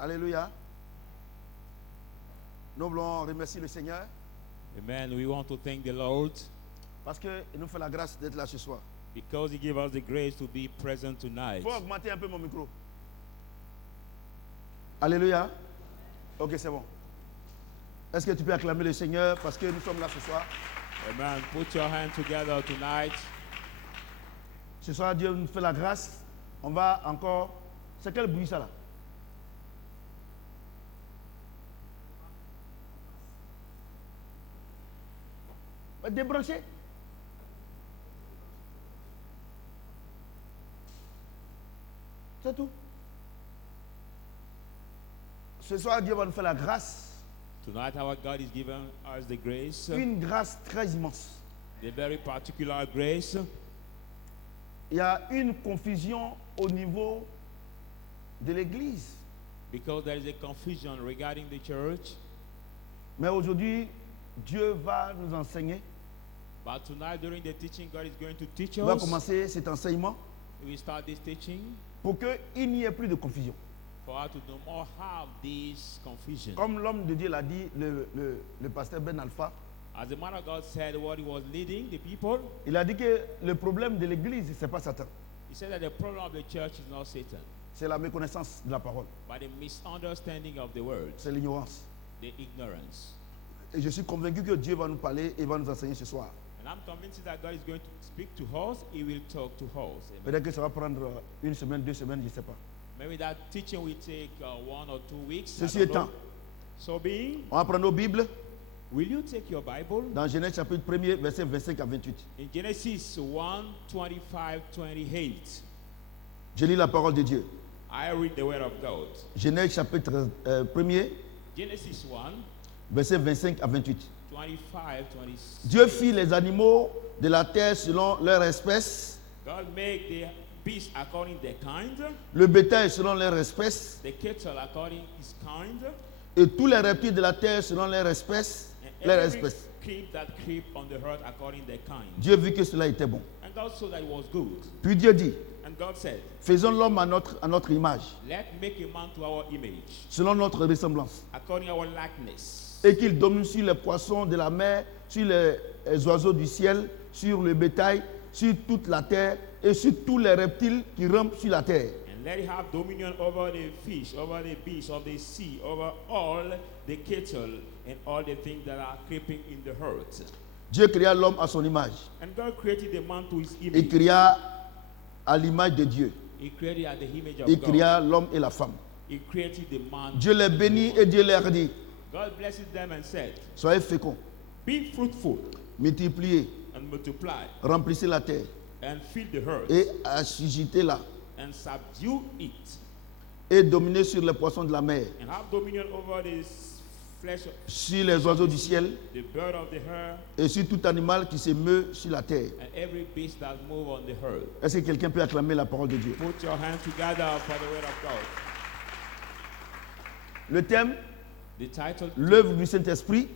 Alléluia. Nous voulons remercier le Seigneur. Amen. We want to thank the Lord Parce qu'il nous fait la grâce d'être là ce soir. because He gave us the grace to be present Il tonight. faut augmenter un peu mon micro. Alléluia. Ok, c'est bon. Est-ce que tu peux acclamer le Seigneur parce que nous sommes là ce soir? Amen. Put your hands together tonight. Ce soir, Dieu nous fait la grâce. On va encore... C'est quel bruit ça là? Débrancher. C'est tout. Ce soir, Dieu va nous faire la grâce. Tonight, our God is giving us the grace, Une grâce très immense. the very particular grace. Il y a une confusion au niveau de l'église. Because there is a confusion regarding the church. Mais aujourd'hui, Dieu va nous enseigner. But tonight, during the teaching, God is going to teach On va us. commencer cet enseignement We start this teaching pour qu'il n'y ait plus de confusion. for us to no more have this confusion. Comme l'homme de Dieu l'a dit, le pasteur Ben Alpha, As the man of God said, what he was leading the people, il a dit que le problème de l'église, ce n'est pas Satan. he said that the problem of the church is not Satan, C'est la méconnaissance de la parole. but the misunderstanding of the word, C'est l'ignorance. the ignorance. Et je suis convaincu que Dieu va nous parler et va nous enseigner ce soir. And I'm convinced that God is going to speak to us. He will talk to us. Amen. Peut-être que ça va prendre une semaine, 2 semaines, je ne sais pas. Maybe that teaching will take 1 or 2 weeks. I Ceci don't étant, know. So being, on va prendre nos Bibles will you take your Bible dans Genèse chapitre 1er, versets 25 à 28. in Genesis 1, 25, 28? Je lis la parole de Dieu. I read the word of God. Genèse chapitre 1er, Genesis 1, versets 25 à 28. 25, 26. Dieu fit les animaux de la terre selon leur espèce, God made the beasts according to their kind, le bétail selon leur espèce, the cattle according to his kind, et tous les reptiles de la terre selon leur espèce. and Leur every espèce. creep that creep on the earth according to their kind. Dieu vit que cela était bon. And God saw that it was good. Puis Dieu dit, And God said, faisons l'homme à notre image, let make a man to our image, selon notre ressemblance, according to our likeness, et qu'il domine sur les poissons de la mer, sur les oiseaux du ciel, sur le bétail, sur toute la terre, et sur tous les reptiles qui rampent sur la terre. and And let it have dominion over the fish, over the beasts of the sea, over all the cattle, and all the things that are creeping in the earth. Dieu créa l'homme à son image. And God created the man to his Il image. créa à l'image de Dieu. He created at the image of Il God. créa l'homme et la femme. He created the man. Dieu les bénit et Dieu leur dit, God blessed them and said, soyez féconds, be fruitful multipliez, and multiply remplissez la terre and fill the earth et assujettez-la and subdue it et dominez sur les poissons de la mer, and have dominion over the flesh, sur les oiseaux du ciel the bird of the air, et sur tout animal qui se meut sur la terre. and every beast that move on the earth. Est-ce que quelqu'un peut acclamer la parole de Dieu? Put your hands together for the word of God. Le thème, The title, l'œuvre du Saint-Esprit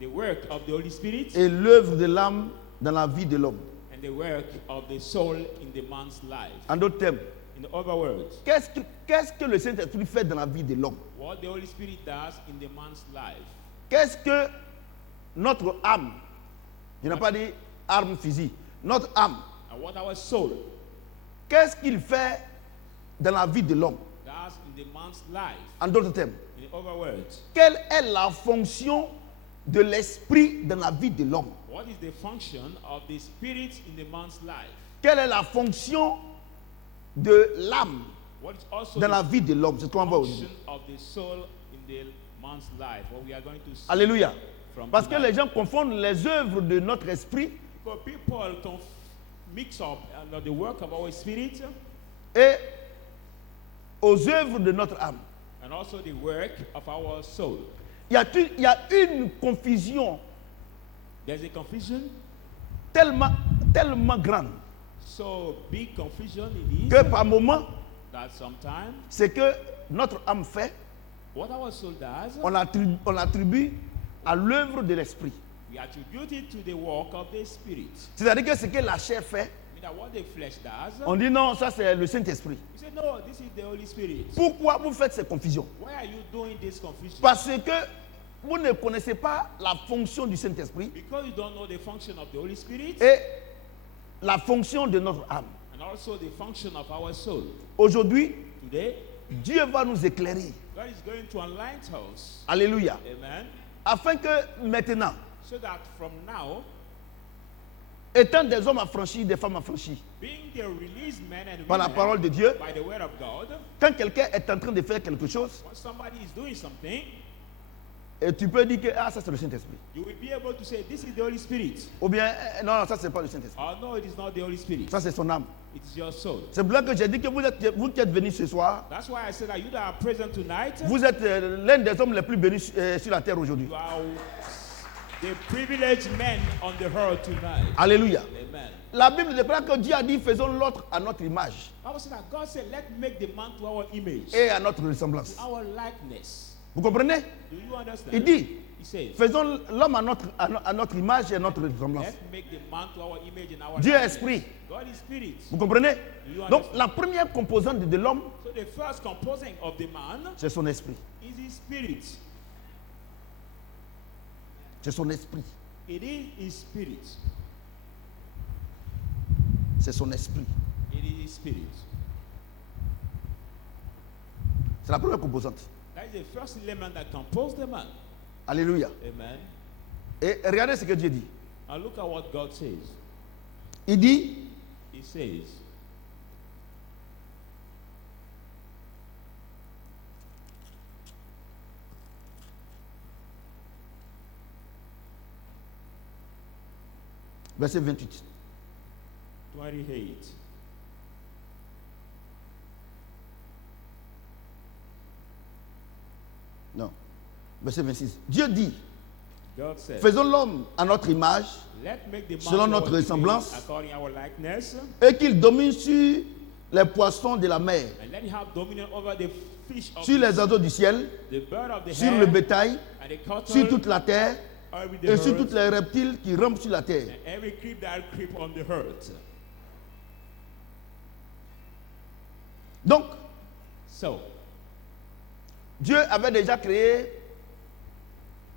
the work of the Holy Spirit et l'œuvre de l'âme dans la vie de l'homme. and the work of the soul in the man's life. En d'autres termes, In other words, qu'est-ce que le Saint-Esprit fait dans la vie de l'homme? what the Holy Spirit does in the man's life. Qu'est-ce que notre âme, je n'ai pas dit arme physique, notre âme, And what our soul qu'est-ce qu'il fait dans la vie de l'homme? does in the man's life. En d'autres termes, In other words, quelle est la fonction de l'esprit dans la vie de l'homme? what is the function of the spirit in the man's life? Quelle est la fonction de l'âme What is also dans la the vie de l'homme? C'est ce qu'on va function aujourd'hui. of the soul in the man's life? What we are going to see Alléluia. from Parce que tonight. les gens confondent les œuvres de notre esprit Because people mix up the work of our spirit et aux œuvres de notre âme. and also the work of our soul. Il y a une confusion There's a confusion, tellement grande so big confusion it is que par moment, that sometimes ce que notre âme fait, what our soul does, on l'attribue à l'œuvre de l'esprit. we attribute it to the work of the spirit. C'est-à-dire que ce que la chair fait, I mean that what the flesh does, on dit non, ça c'est le Saint-Esprit. you say no, this is the Holy Spirit. Pourquoi vous faites cette confusion? Why are you doing this confusion? Parce que vous ne connaissez pas la fonction du Saint-Esprit Because you don't know the function of the Holy Spirit et la fonction de notre âme. and also the function of our soul. Aujourd'hui, Today, Dieu va nous éclairer. God is going to enlighten us. Alléluia. Amen. Afin que maintenant, So that from now, étant des hommes affranchis, des femmes affranchies, being the released men and par la women parole de Dieu, by the word of God, quand quelqu'un est en train de faire quelque chose, when somebody is doing something, et tu peux dire que ah, ça c'est le Saint-Esprit. you will be able to say, this is the Holy Spirit. Ou bien non, ça c'est pas le Saint-Esprit. Oh no, it is not the Holy Spirit. Ça c'est son âme. It is your soul. C'est pour ça que j'ai dit que vous qui êtes venus ce soir, That's why I said that you that are present tonight, vous êtes l'un des hommes les plus bénis sur la terre aujourd'hui. you are the privileged men on the earth tonight. Alléluia. Amen. La Bible déclare que Dieu a dit faisons l'autre à notre image Bible said that God said, let's make the man to our image, et à notre ressemblance. our likeness. Vous comprenez? Do you understand? Il dit He says, faisons l'homme à notre image et à notre ressemblance. let's make the man to our image and our Dieu est likeness. esprit. God is spirit. Vous comprenez? Do you Donc understand? la première composante de l'homme, So the first composing of the man c'est son esprit. is his spirit. C'est son esprit. It is his spirit. C'est son esprit. It is his spirit. C'est la première composante. That is the first element that composes the man. Alléluia. Amen. Et regardez ce que Dieu dit. And look at what God says. Il dit, He says, verset 28. 28. Non. Verset 26. Dieu dit, God said, faisons l'homme à notre image let's make the man selon to notre our image ressemblance. according to our likeness, et qu'il domine sur les poissons de la mer, and let him have dominion over the fish of sur the les sea, oiseaux du ciel, the bird of the sur air, le bétail, and the cattle, sur toute la terre every et sur earth, tous les reptiles qui rampent sur la terre. and every creep that creep on the earth. Donc, So, Dieu avait déjà créé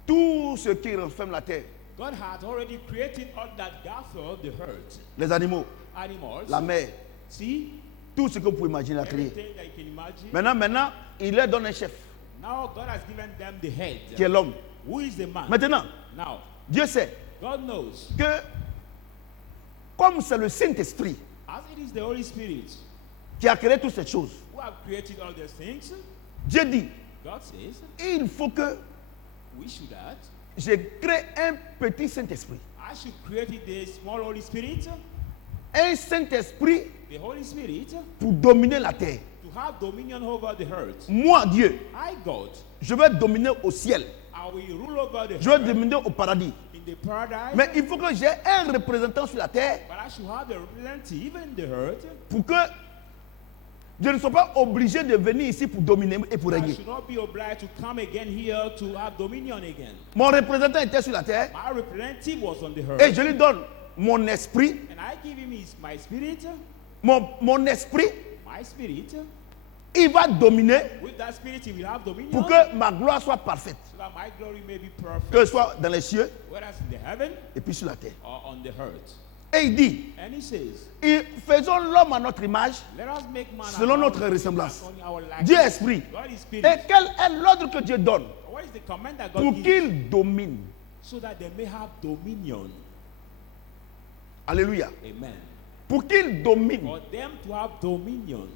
tout ce qui renferme la terre, God had already created all that gather the earth, les animaux, animals, la mer, sea, Tout ce que vous pouvez imaginer à créer. everything that you can imagine. Maintenant, il leur donne un chef, Now God has given them the head. qui est l'homme. Who is the man? Maintenant, Now, Dieu sait God knows, que, comme c'est le Saint-Esprit as it is the Holy Spirit qui a créé toutes ces choses, who have created all these things, Dieu dit, God says, il faut que we should act. je crée un petit Saint-Esprit. I should create the small Holy Spirit, Un Saint-Esprit the Holy Spirit, pour dominer la terre. to have dominion over the earth. Moi, Dieu, I, God, je vais dominer au ciel. I will rule over the Je vais earth dominer au paradis. in the paradise, Mais il faut que j'ai un représentant sur la terre but I should have the representative in the earth. pour que je ne sois pas obligé de venir ici pour dominer et pour I régner. should not be obliged to come again here to have dominion again. Mon représentant était sur la terre My representative was on the earth, et je lui donne mon esprit, and I give him my spirit. mon esprit, My spirit, il va dominer with that spirit, he will have dominion, pour que ma gloire soit parfaite, so that my glory may be perfect, que ce soit dans les cieux whether it's in the heaven et puis sur la terre. or on the earth. Et il dit, And he says, faisons l'homme à notre image, let us make man selon our notre own ressemblance. image, according our Dieu likeness. esprit. God is Et spirit. quel est l'ordre que Dieu donne What is the command that God pour gives? qu'il domine? So that they may have dominion. Alléluia. Amen. Pour qu'il domine. For them to have dominion.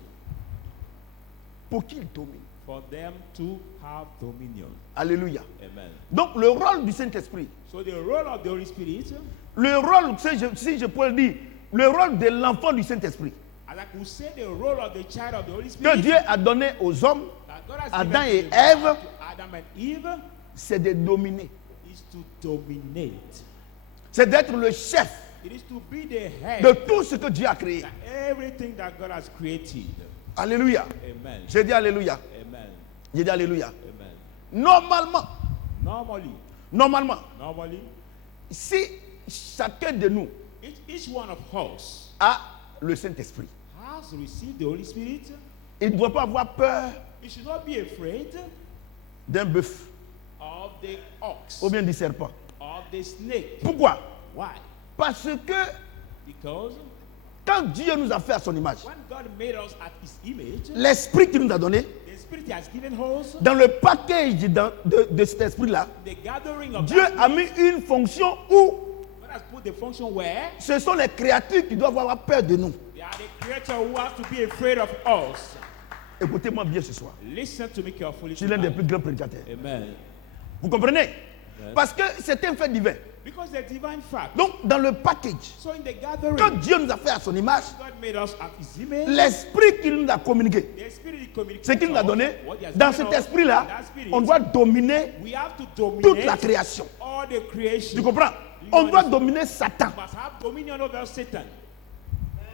Pour qu'il domine. For them to have dominion. Alléluia. Amen. Donc le rôle du Saint-Esprit, So the role of the Holy Spirit, le rôle, si je peux le dire, le rôle de l'enfant du Saint-Esprit, as I could say, the role of the child of the Holy que Spirit, Dieu a donné aux hommes, that God has Adam given et to Ève, Adam and Eve, c'est de dominer. is to dominate. C'est d'être le chef It is to be the head de tout ce que Dieu a créé. of everything that God has created. Alléluia. Amen. J'ai dit Alléluia. Amen. J'ai dit Alléluia. Amen. Normalement, Normally, si chacun de nous each one of us a le Saint-Esprit, has received the Holy Spirit, il ne doit pas avoir peur he should not be afraid d'un bœuf of the ox, ou bien du serpent. of the snake. Pourquoi? Why? Parce que Because quand Dieu nous a fait à son image, when God made us at his image, l'esprit qu'il nous a donné, the Spirit he has given us, dans le package de cet esprit-là, the gathering of Dieu that a mis une fonction où God has put the function where ce sont les créatures qui doivent avoir peur de nous. they are the creator who has to be afraid of us. Écoutez-moi bien ce soir. Listen to me carefully. Je suis l'un des tonight. plus grands prédicateurs. Amen. Vous comprenez? Parce que c'est un fait divin. Because the divine fact. Donc, dans le package So in the gathering, que Dieu nous a fait à son image, God made us at his image. l'esprit qu'il nous a communiqué, The Spirit he communicates ce qu'il nous a to us, donné, what he has dans given cet us, esprit-là, that spirit, on doit dominer we have to toute dominate la création. all the creation. Tu comprends? You On doit understand? dominer Satan. Must have dominion over Satan.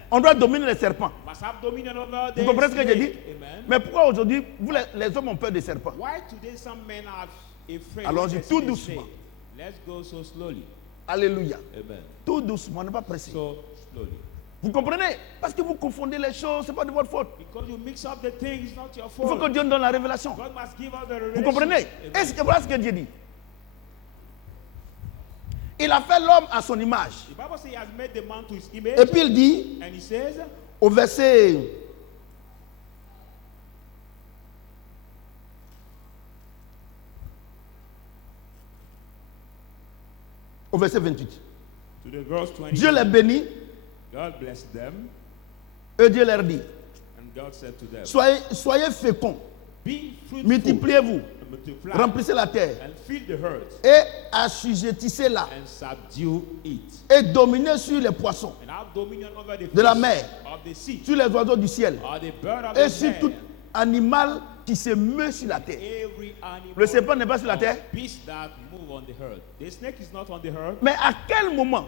On doit dominer les serpents. Must have dominion over the Vous comprenez ce que j'ai dit? snake. Amen. Mais pourquoi aujourd'hui, vous les hommes ont peur des serpents? Why today some men are afraid? Allons-y of the tout snake? doucement. Let's go so slowly. Alléluia. Amen. Tout doucement, ne pas pressé. So slowly. Vous comprenez? Parce que vous confondez les choses, ce n'est pas de votre faute. Because you mix up the things, it's not your Il faut fault. que Dieu nous donne la révélation. God must give us the Vous revelation. comprenez? Amen. Est-ce que voilà ce que Dieu dit? Il a fait l'homme à son image. The Bible says he has made the man to his image. Et puis il dit, And he says, au verset au verset 28. to the verse 20, Dieu les bénit God blessed them, et Dieu leur dit, and God said to them, soyez féconds, be fruitful, multipliez-vous, and multiply, remplissez la terre and fill the earth, et assujettissez-la and subdue it, et dominez sur les poissons and have dominion over the de la fish mer, of the sea, sur les oiseaux du ciel or the bird of et the sur air, tout animal qui se meut sur la terre. every animal, Le serpent n'est pas sur la terre. beast that move on the earth. The snake is not on the earth, Mais à quel moment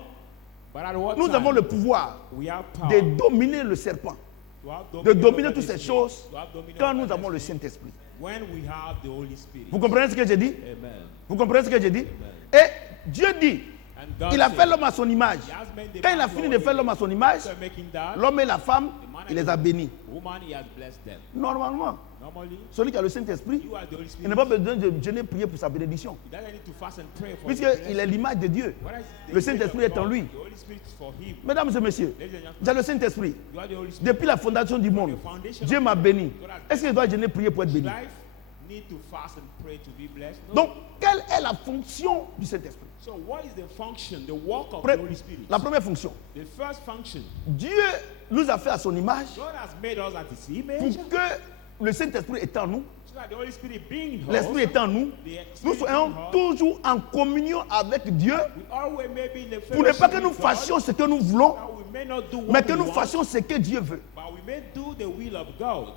but at what nous time avons le pouvoir we have power de dominer le serpent, to have de dominion dominer over toutes the ces snake, choses to have dominion quand over nous the avons le snake, Saint-Esprit? when we have the Holy Spirit. Vous comprenez ce que j'ai dit? Amen. Vous comprenez ce que j'ai dit? Et Dieu dit, And God Il a said, fait l'homme à son image. He has made the Quand il a man fini to de our faire l'homme à image. son image, After making that, l'homme et la femme, il les a bénis. woman, He has blessed them. Normalement, Normally, celui qui a le Saint-Esprit, you are the Holy il Spirit. n'a pas besoin de jeûner, prier pour sa bénédiction. He doesn't need to fast and pray for Puisqu'il est l'image de Dieu. Le Saint-Esprit est en lui. The Holy Spirit is for him. Mesdames et messieurs, Ladies and gentlemen, j'ai le Saint-Esprit. you are the Holy Spirit. Depuis la fondation du monde, Dieu m'a béni. Est-ce qu'il doit jeûner, prier pour être béni? Life need to fast and pray to be blessed. No. Donc, quelle est la fonction du Saint-Esprit? So what is the function, the work of Pre- the Holy Spirit? La première fonction, The first function, Dieu nous a fait à son image God has made us at His image, pour que le Saint-Esprit est en nous, so that the Holy Spirit being in us, l'Esprit est en nous, the nous Spirit soyons in us, toujours en communion avec Dieu we always may be in the pour ne pas que fellowship nous with God, fassions ce que nous voulons, that we may not do mais what que we nous want, fassions ce que Dieu veut. but we may do the will of God.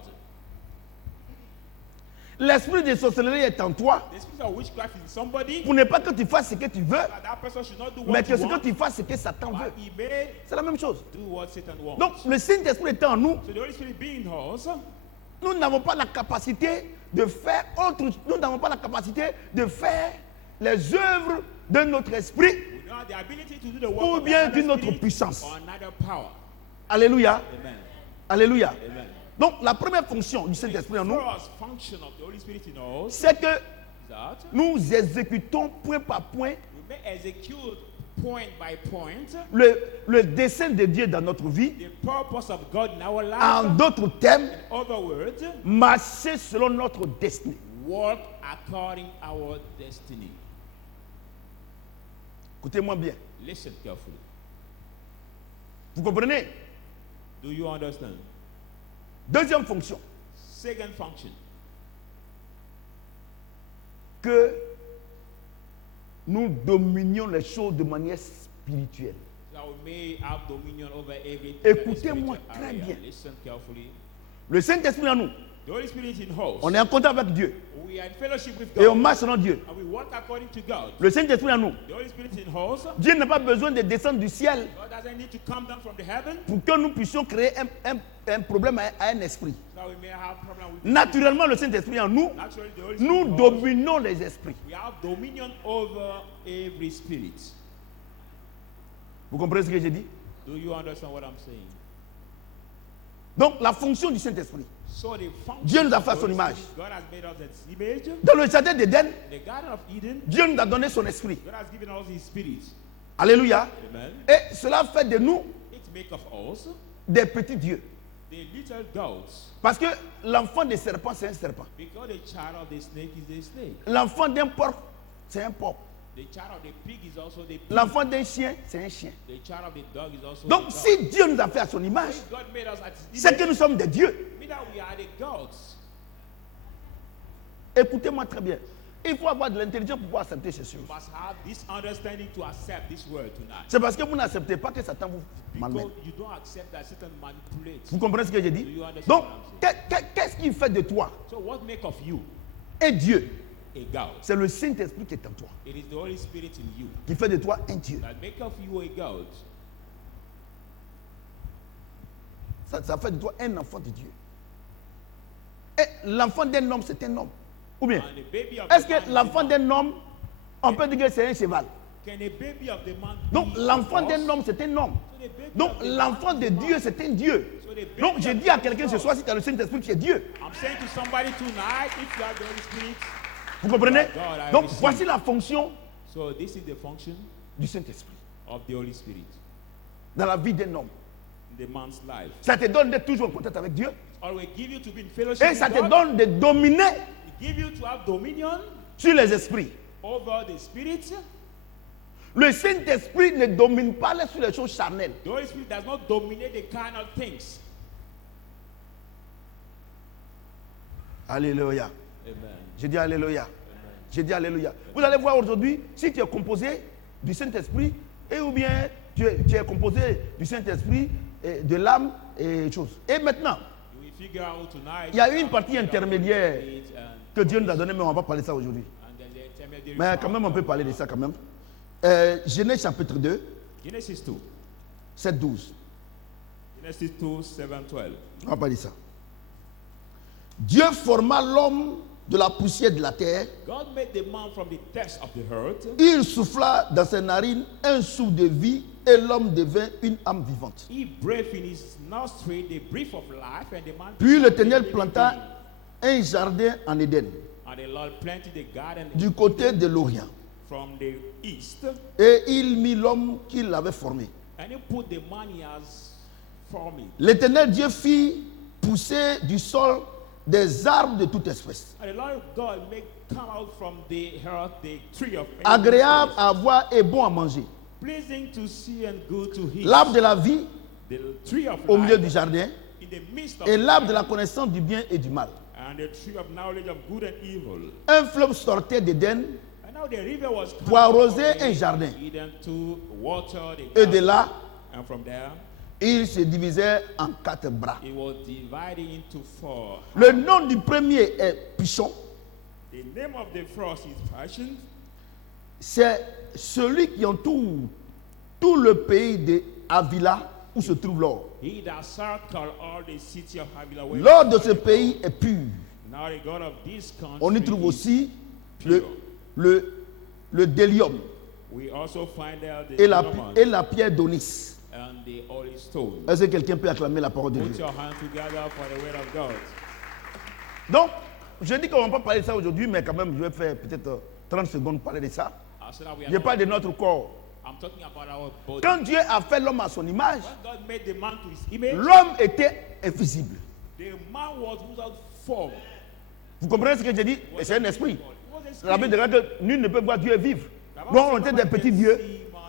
L'esprit de sorcellerie est en toi The spirit of witchcraft is in somebody, pour ne pas que tu fasses ce que tu veux, that person should not do mais what que you ce want, que tu fasses ce que Satan veut. but he may C'est la même chose. do what Satan wants. Donc, le Saint-Esprit étant en nous, So the Holy Spirit being in us, nous n'avons pas la capacité de faire autre, nous n'avons pas la capacité de faire les œuvres de notre esprit, we don't have the ability to do the work ou of bien another d'une autre spirit puissance. or another power. Alléluia. Amen. Alléluia. Amen. Donc, la première fonction du Saint-Esprit en nous, First function of the Holy Spirit in us c'est que is that nous exécutons point par point we may execute point by point le dessein de Dieu dans notre vie. the purpose of God in our En life. d'autres termes, In other words, marcher selon notre destinée. work according our destiny. Écoutez-moi bien. Listen carefully. Vous comprenez? Do you understand? Deuxième fonction, Second function, que nous dominions les choses de manière spirituelle. that we may have dominion over everything. Écoutez-moi that is très spiritual bien. area. Listen carefully. Le Saint-Esprit en nous, The Holy Spirit in us. on est en contact avec Dieu We are in fellowship with et on God. marche selon Dieu. And we work according to God. Le Saint-Esprit en nous, The Holy Spirit in us. Dieu n'a pas besoin de descendre du ciel God doesn't need to come down from the heaven, pour que nous puissions créer un problème à un esprit. so that we may have problem with Naturellement, le Saint-Esprit en nous, Naturally, the Holy nous Spirit in us, dominons les esprits. we have dominion over every spirit. Vous comprenez ce que j'ai dit? Do you understand what I'm saying? Donc, la fonction du Saint-Esprit. So the function Dieu nous a of fait à the son Holy image. Spirit, God has made us its image. Dans le jardin d'Éden, The Garden of Eden, Dieu nous a donné son esprit. God has given us His Spirit. Alléluia. Amen. Et cela fait de nous It makes of us des petits dieux. the little goats, Parce que l'enfant des serpents, c'est un serpent. because the child of the snake is the snake. L'enfant d'un porc, c'est un porc. The child of the pig is also the pig. L'enfant d'un chien, c'est un chien. The child of the dog is also Donc, the dog. si Dieu nous a fait à son image, If God made us at His c'est image, que nous sommes des dieux. mean that we are the gods. Écoutez-moi très bien. Il faut avoir de l'intelligence pour pouvoir accepter ces choses. You must have this understanding to accept this word tonight. C'est parce que vous n'acceptez pas que Satan vous malmène. Because you don't accept that Satan manipulates. Vous comprenez ce que j'ai dit? Do you understand Donc, what I'm qu'est-ce qui fait de toi So what make of you un Dieu? a God? C'est le Saint-Esprit qui est en toi, It is the Holy Spirit in you qui fait de toi un Dieu. that make of you a God. Ça fait de toi un enfant de Dieu. Et l'enfant d'un homme, c'est un homme. Ou bien, And the baby of est-ce the man que is l'enfant a man. d'un homme, on peut dire que c'est un cheval? Can a baby of the man Donc, be l'enfant a horse? d'un homme, c'est un homme. So the baby Donc, of the l'enfant man de is a Dieu, man. c'est un Dieu. So the baby Donc, je of dis à the quelqu'un man ce is soir, si tu as le Saint-Esprit qui est Dieu. I'm saying to somebody tonight, if you have the Holy Spirit, Vous comprenez? God, I Donc, receive. voici la fonction so this is the function du Saint-Esprit of the Holy Spirit dans la vie d'un homme. in the man's life. Ça te donne d'être toujours en contact avec Dieu. Always give you to be in fellowship Et with ça te God. donne de dominer It give you to have dominion sur les esprits. over the spirit. Le Saint-Esprit ne domine pas sur les choses charnelles. The Holy Spirit does not dominate the carnal things. Alléluia. Amen. Je dis Alléluia. Je dis Alléluia. Vous allez voir aujourd'hui, si tu es composé du Saint-Esprit, et ou bien tu es composé du Saint-Esprit, et de l'âme et choses. Et maintenant, You will figure out tonight. il y a une partie intermédiaire And que Dieu nous a donnée, mais on ne va pas parler de ça aujourd'hui. there's the intermediary Mais part. quand même, on peut parler de ça quand même. Genèse chapitre 2, Genesis 2. 7, 12. Genesis 2, 7, 12. On va parler de ça. Dieu forma l'homme de la poussière de la terre. God made the man from the dust of the earth. Il souffla dans ses narines un souffle de vie et l'homme devint une âme vivante. He breathed in his nostril the breath of life, and the man Puis became l'Éternel a living planta being. un jardin en Éden, And the Lord planted the garden du côté de l'Orient. from the east, Et il mit l'homme qu'il avait formé. and he put the man he has formed. L'Éternel Dieu fit pousser du sol des arbres de toute espèce, And the Lord God made come out from the earth the tree of agréables à voir et bon à manger. pleasing to see and good to eat. L'arbre de la vie The tree of au milieu du life jardin in the midst of et the l'arbre de la garden, connaissance du bien et du mal. and the tree of knowledge of good and evil. Un fleuve sortait d'Éden And now the river was coming pour arroser from un jardin. Eden to water the Et de garden. là, And from there, il se divisait en 4 bras. it was divided into 4. Le nom du premier est Pichon. The name of the first is Passion. C'est celui qui entoure tout le pays de Avila où se trouve l'or. He that circled all the city of Havilah. where L'or de the ce pays est pur. Now the God of this country On y trouve is aussi pure. le délium We also find out the et diamond la pierre d'onyx. and the holy stone. Est-ce que quelqu'un peut acclamer la parole de Put Dieu? your hands together for the word of God. Donc, je dis qu'on ne va pas parler de ça aujourd'hui, mais quand même, je vais faire peut-être 30 secondes pour parler de ça. So that we are Je not- parle de notre corps. I'm talking about our body. Quand Dieu a fait l'homme à son image, When God made the man to his image, l'homme était invisible. the man was without form. Vous comprenez ce que j'ai dit? Et c'est un esprit. It was a spirit. La Bible déclare que nul ne peut voir Dieu vivre. The Bible Nous, says on était no des man petits can dieux, see man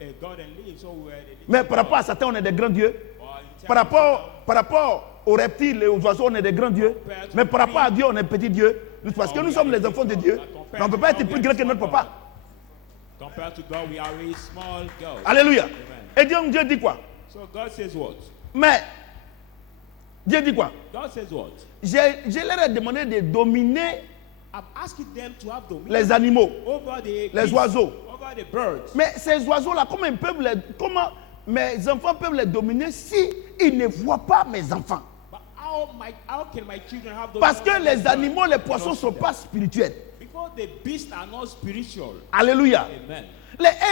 and, God and live, so we were the little mais par rapport à gods. Satan, on est des grands dieux. Or in Par terms rapport aux reptiles et aux oiseaux, on est des grands dieux. Mais par rapport à Dieu, on est petits dieux. Parce que nous sommes les enfants de Dieu. Mais on ne peut pas être plus grand que notre papa. compared to God, we are a small God. Alléluia. Et Dieu dit quoi? So God says what? Mais Dieu dit quoi? God says what? Je leur ai demandé de dominer I'm asking them to have dominion les animaux, over the les beasts, oiseaux. over the birds. Mais ces oiseaux-là, comment mes enfants peuvent les dominer si ils ne voient pas mes enfants? But how can my children have dominion? Parce que over les the birds? animaux, les They poissons don't ne sont see pas them. spirituels. Because the beasts are not spiritual. Alléluia. Amen.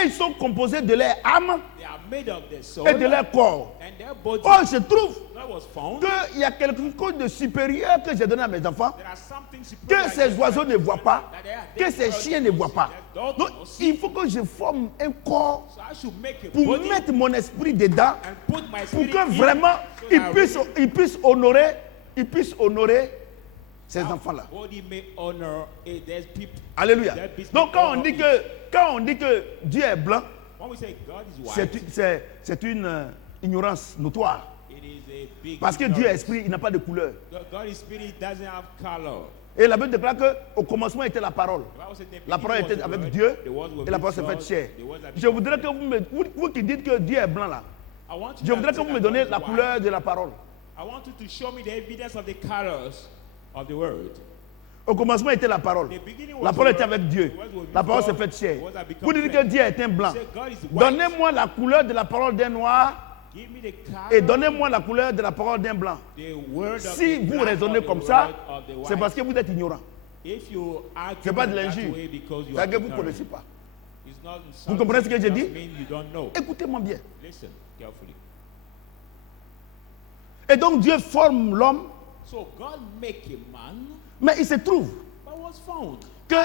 Ils sont composés de leur âme They are made of their soul et de leur corps. and their body. Or, il se trouve That was found. qu'il y a quelque chose de supérieur que j'ai donné à mes enfants, There are something que superior ces oiseaux ne voient pas, that que ces chiens ne voient pas. Donc, il faut que je forme un corps So I should make a pour body mettre mon esprit dedans, and put my pour spirit que in vraiment so ils that puissent honorer ces enfants-là. body may honor there's people. Alléluia. That beast Donc may quand honor on dit que Dieu est blanc, When we say God is white, c'est une ignorance notoire. it is a big Parce que Dieu est ignorance. esprit, il n'a pas de couleur. God is spirit doesn't have color. Et la Bible déclare qu'au commencement était la parole. The Bible says the La beginning parole was était the avec word, Dieu the word was et la with parole s'est God, faite chair. the word that Je became voudrais que vous qui dites que Dieu est blanc là, I want you je voudrais to que vous say me that donniez God is la white. couleur de la parole. I want you to show me the evidence of the colors of the word. Au commencement était la parole. The beginning was La parole the était word, avec Dieu. the word was with La parole God, s'est faite chair. the word that become Vous dites que flesh. Dieu est un blanc. Say God is white. Donnez-moi la couleur de la parole d'un noir Give me the color, et donnez-moi la couleur de la parole d'un blanc. the word of Si the vous black raisonnez or the comme ça, word of the c'est white. parce que vous êtes ignorant. If you argue C'est pas de that l'injure. way because you C'est are que vous ne ignorant, connaissez pas. it's not Vous comprenez ce que j'ai insulting, dit? it just means you don't know. Écoutez-moi bien. Listen carefully. Et donc Dieu forme l'homme, So God make a man, mais il se trouve but was found. que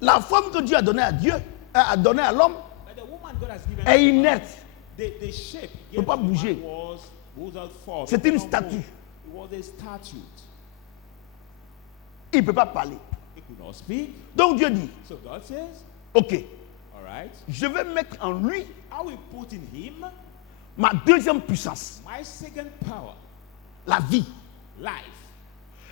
la forme que Dieu a donnée à Dieu, a donnée à l'homme, But the woman God has given est to man, inerte. the shape he Peut gave pas to man bouger. was without form. C'est It une cannot statue. move. It was a statue. Il ne peut pas parler. He could not speak. Donc Dieu dit, So God says, ok, all right, je vais mettre en lui I will put in him ma deuxième puissance, my second power, la vie. life.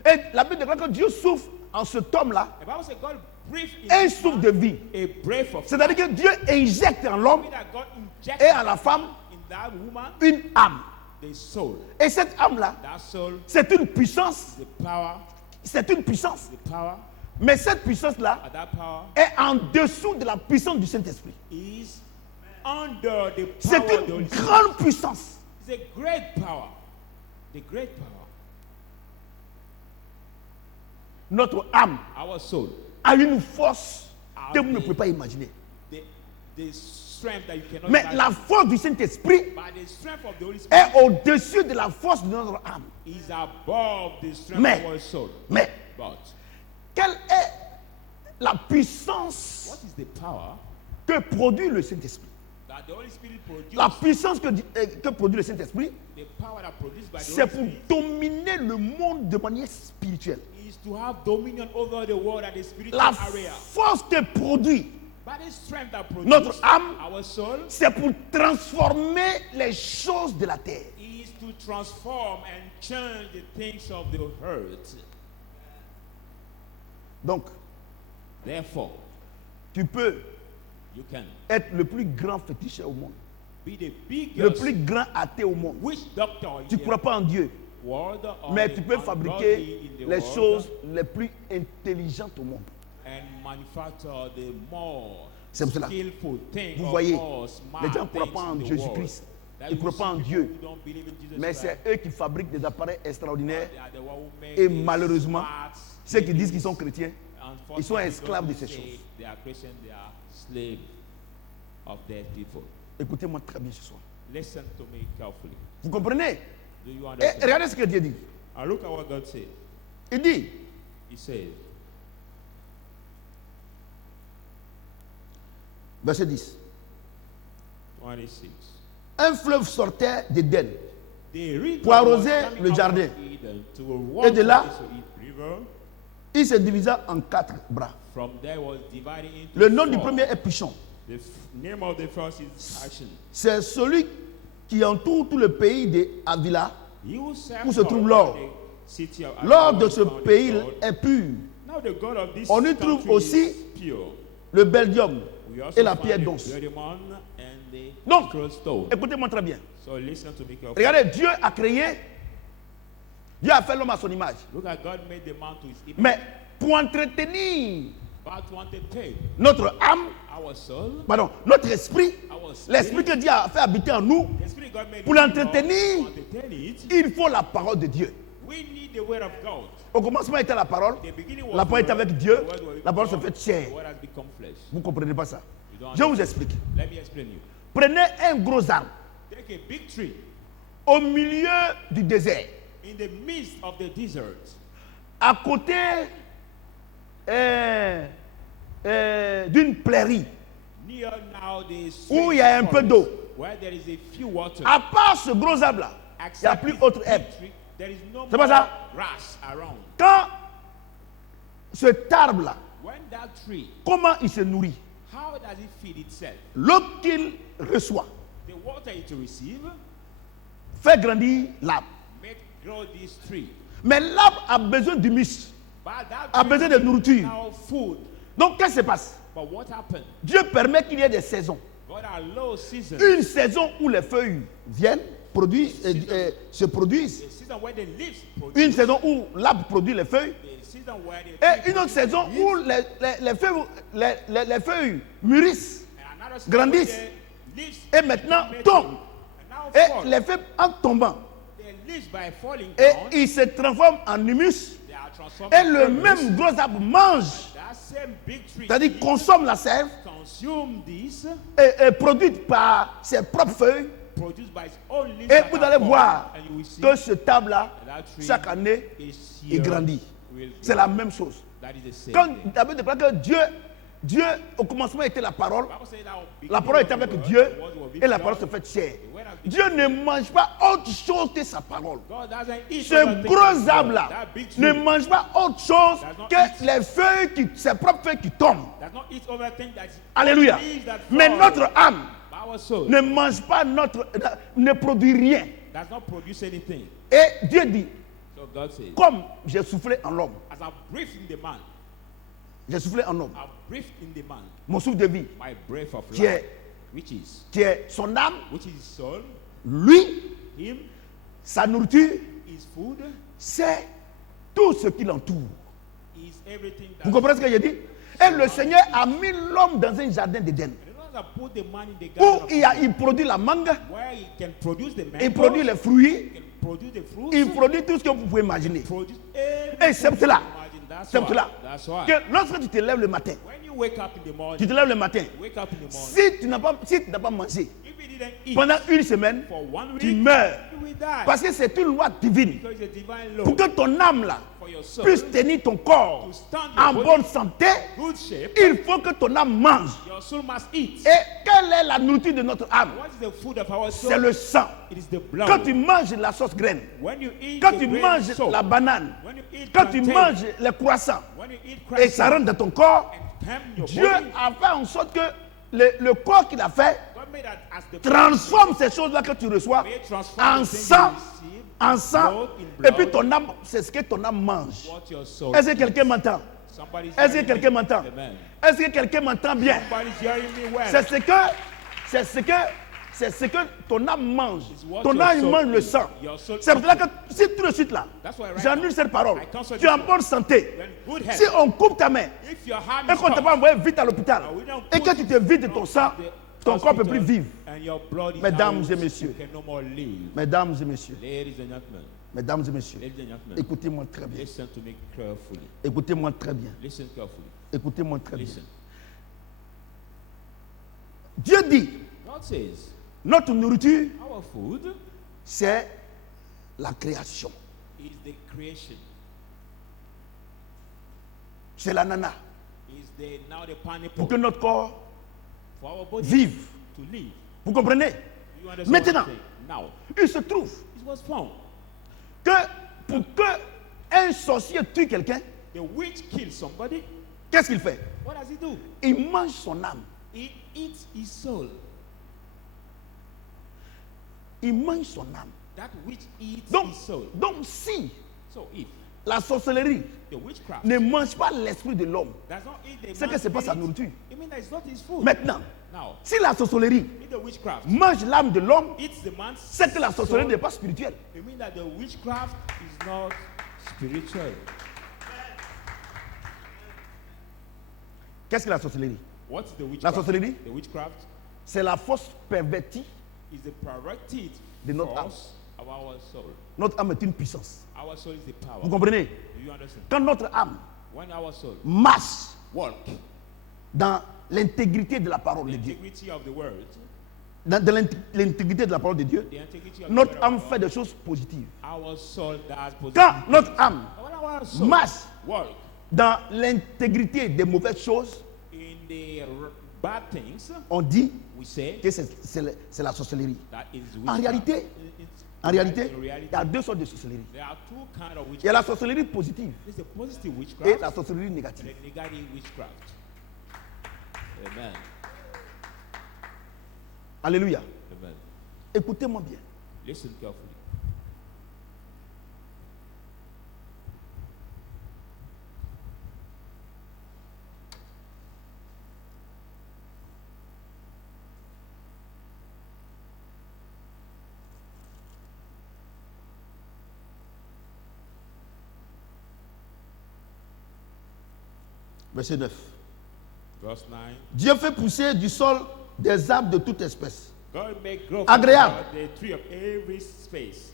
Et la Bible déclare que Dieu souffle en cet homme-là The Bible says God breathed in un this souffle man de vie. a breath of C'est-à-dire que Dieu injecte en l'homme life that God et injected à la femme in that woman une âme. the soul. Et cette âme-là, That soul, c'est une puissance. the power, C'est une puissance. the power, Mais cette puissance-là and that power est en dessous de la puissance du Saint-Esprit. is under the power C'est of the une Holy Spirit. grande puissance. It's a great power. The great power. notre âme our soul, a une force que vous ne pouvez pas imaginer. the strength that you cannot Mais imagine. la force du Saint-Esprit But the strength of the Holy Spirit est au-dessus de la force de notre âme. is above the strength Mais- of our soul. Mais But quelle est la puissance what is the power que produit le Saint-Esprit? that the Holy Spirit produces? La puissance que produit le Saint-Esprit, The power that produced by the c'est Holy pour Spirit dominer le monde de manière spirituelle. is to have dominion over the world at the spiritual La area. force que produit, But the strength that notre produces âme, our soul c'est pour transformer les choses de la terre. is to transform and change the things of the earth. Donc, Therefore, tu peux you can être le plus grand féticheur au monde, be the le biggest plus grand athée au monde. witch doctor Tu ne in crois the pas en Dieu, world or mais the tu peux ungodly fabriquer in the les world choses les plus intelligentes au monde. and manufacture the more C'est pour cela. skillful things. Vous voyez, les gens ne croient pas en Jésus-Christ. Ils ne croient pas en Dieu. Mais c'est eux qui fabriquent des appareils extraordinaires. Et malheureusement, ceux qui disent qu'ils sont chrétiens, ils sont esclaves de ces choses. They are Christians, they are slaves of their people. Écoutez-moi très bien ce soir. Listen to me carefully. Vous comprenez? Do you Et understand? regardez ce que Dieu dit. And look at what God said. Il dit, He said, verset 10, 26. un fleuve sortait d'Éden The river pour arroser was coming le out jardin. of Eden to Et de là, water this river. il se divisa en 4 bras. From there was divided into Le nom du four. premier est Pichon. The name of the first is Action. C'est celui qui entoure tout le pays de Avila. He who Où se trouve circled l'or? the city of L'or Avila de ce found the pays gold. est pur. Now the God of this On y trouve country aussi is pure. le belgium We also et la find pierre the d'once. diamond and the Donc, cross stone. écoutez-moi très bien. So listen to me carefully. Regardez, Dieu a créé, Dieu a fait l'homme à son image. Look at God made the man to his image. Mais pour entretenir But to entertain notre âme, our soul, pardon, notre esprit, our spirit, l'esprit que Dieu a fait habiter en nous, the spirit God made pour in l'entretenir, us, to entertain it, il faut la parole de Dieu. we need the word of God. Au commencement était la parole, The beginning was la parole the était word, avec Dieu, the word was with la parole se God, fait chair. the word has become flesh. Vous ne comprenez pas ça? You don't Je vous understand. explique. Let me explain you. Prenez un gros arbre Take a big tree au milieu du désert, in the midst of the desert, à côté d'une prairie, near now the où il y a un peu forest, d'eau. where there is a few water. À part ce gros arbre-là, il n'y a Except plus this autre big herbe. tree, there is no C'est more pas ça? grass around. Quand cet arbre-là, When that tree, comment il se nourrit? how does it feed itself? L'eau qu'il reçoit The water it receive fait grandir l'arbre. make grow this tree. Mais l'arbre a besoin d'humus, But that a tree besoin de nourriture. now food. Donc qu'est-ce qui se passe? But what happened? Dieu permet qu'il y ait des saisons. God allows season. Une saison où les feuilles viennent, se produisent. The season where the leaves Une produce. saison où l'arbre produit les feuilles. The season where the Et tree une autre produces saison leaves. où les feuilles mûrissent. And another season grandissent. where the leaves Et maintenant become tombent. mature. And now Et fall. les feuilles en tombant. The leaves by falling Et down, ils se transforment en humus. they are transformed Et to le humus. même gros arbre mange. That same big tree C'est-à-dire consomme la sève consume this, et produite par ses propres feuilles. produced by its own leaves. Et that vous are allez fall, voir and you will see que ce arbre-là, that tree chaque année, is il here grandit. will C'est grow. la même chose. That is the same Quand thing. David déclare que Dieu, au commencement était la parole, Bible says that la beginning parole was était the avec word, Dieu the word was with et la God. parole se fait chair. The word has Dieu become- ne mange pas autre chose que sa parole. God doesn't eat Ce other things than gros God. arbre-là That big ne tree mange pas autre chose does not que eat. les feuilles, ses propres feuilles qui tombent. does not eat other things that Alléluia. leaves that Mais fall. notre âme Our soul ne mange pas ne produit rien. does not produce anything. Et Dieu dit, So God says, comme j'ai soufflé en l'homme, as I breathe in the man, j'ai soufflé en l'homme, I breathe in the man, mon souffle de vie, my breath of qui life, est, which is son âme, his soul, lui, him, sa nourriture, his food, c'est tout ce qui l'entoure. is everything that. Vous comprenez ce que j'ai dit? Et le Seigneur a mis l'homme dans un jardin d'Éden And the Lord has put the man in the où garden of Eden, il produit la mangue, where he can produce the mango, il produit les fruits, he can produce the fruits, il produit tout ce que vous pouvez imaginer. produce Et c'est cela. That's C'est why. pour cela That's why. que lorsque tu te lèves le matin, When you wake up in the tu morning, te lèves le matin, wake up in the morning. si tu n'as pas mangé If you didn't eat pendant une semaine, for 1 tu week, meurs. you will die. Parce que c'est une loi divine. Because the divine law Pour que ton âme là for your soul puisse tenir ton corps to stand your en body bonne santé, good shape, il faut que ton âme mange. your soul must eat. Et quelle est la nourriture de notre âme? What is the food of our soul? C'est le sang. It is the blood. Quand tu manges la sauce graine, When you eat quand the tu grain manges soul, la banane, when you eat quand tu plantain, manges les croissants, when you eat et ça croissant rentre dans ton corps, and ham your Dieu body, a fait en sorte que le corps qu'il a fait God made that as the transforme ces choses-là que tu reçois may transform en the things sang, you receive, en sang, blood in et blood, puis ton âme, c'est ce que ton âme mange. what your soul Est-ce que eats. quelqu'un m'entend? Somebody's Est-ce que hearing quelqu'un me. m'entend? Amen. Est-ce que quelqu'un m'entend bien? Somebody's hearing me well. C'est ce que ton âme mange. what Ton your âme soul mange le eats. sang. Your soul C'est pour cela que si tout de suite là, That's why right j'annule now, cette parole. I cancel Tu es en this bonne santé. You're in good health. Si on coupe ta main If your hand et is qu'on t'a cut, pas envoyé vite à l'hôpital we don't et put que tu te vides de ton sang, the ton corps ne peut plus hospital, vivre. and your blood is Mesdames out, et messieurs. you can no more live. Mesdames et messieurs, Ladies and gentlemen, mesdames et messieurs, ladies and gentlemen, écoutez-moi très bien. listen to me carefully. Écoutez-moi très bien. Listen carefully. Écoutez-moi très bien. Listen. Dieu dit, God says, notre nourriture, our food c'est la création. is the creation. C'est l'ananas. Is the now the pineapple Pour que notre corps for our body vive. to live. Vous comprenez? You understand Maintenant. what I'm saying? Now, Il se trouve it was found que pour que un sorcier tue quelqu'un, the witch killed somebody. qu'est-ce qu'il fait? What does he do? Il mange son âme. He eats his soul. Il mange son âme. That witch eats Donc, his soul. donc si So if la sorcellerie the witchcraft ne mange pas l'esprit de l'homme, does not eat the c'est que man's ce n'est pas sa spirit, nourriture. it means that it's not his food. Maintenant, Now, si la sorcellerie if the witchcraft mange l'âme de l'homme, eats the man's c'est que la sorcellerie soul, n'est pas spirituelle. it means that the witchcraft is not spiritual. Qu'est-ce que la sorcellerie? What's the La witchcraft? sorcellerie, The witchcraft c'est la force pervertie. is the perverted De notre force of our soul. Notre âme est une puissance. Our soul is the power. Vous comprenez? Do you understand? Quand notre âme When our soul marche walk dans l'intégrité de la parole the de Dieu, integrity of the word, dans l'intégrité de la parole de Dieu, the integrity of notre the word âme of fait God, des choses positives. our soul does positive Quand things. notre âme When our soul marche walk dans l'intégrité des mauvaises choses, in the bad things, on dit we say que c'est la sorcellerie. that is En witchcraft. réalité, In En réalité, reality, il y a deux sortes de sorcellerie. there are two kinds of Il y a la witchcraft. sorcellerie positive There's the positive et witchcraft la sorcellerie and négative. the negative witchcraft. Amen. Alléluia. Amen. Écoutez-moi bien. Listen carefully. Verset 9. Verse 9. Dieu fait pousser du sol des arbres de toute espèce, God make grow Agréable. the tree of every space.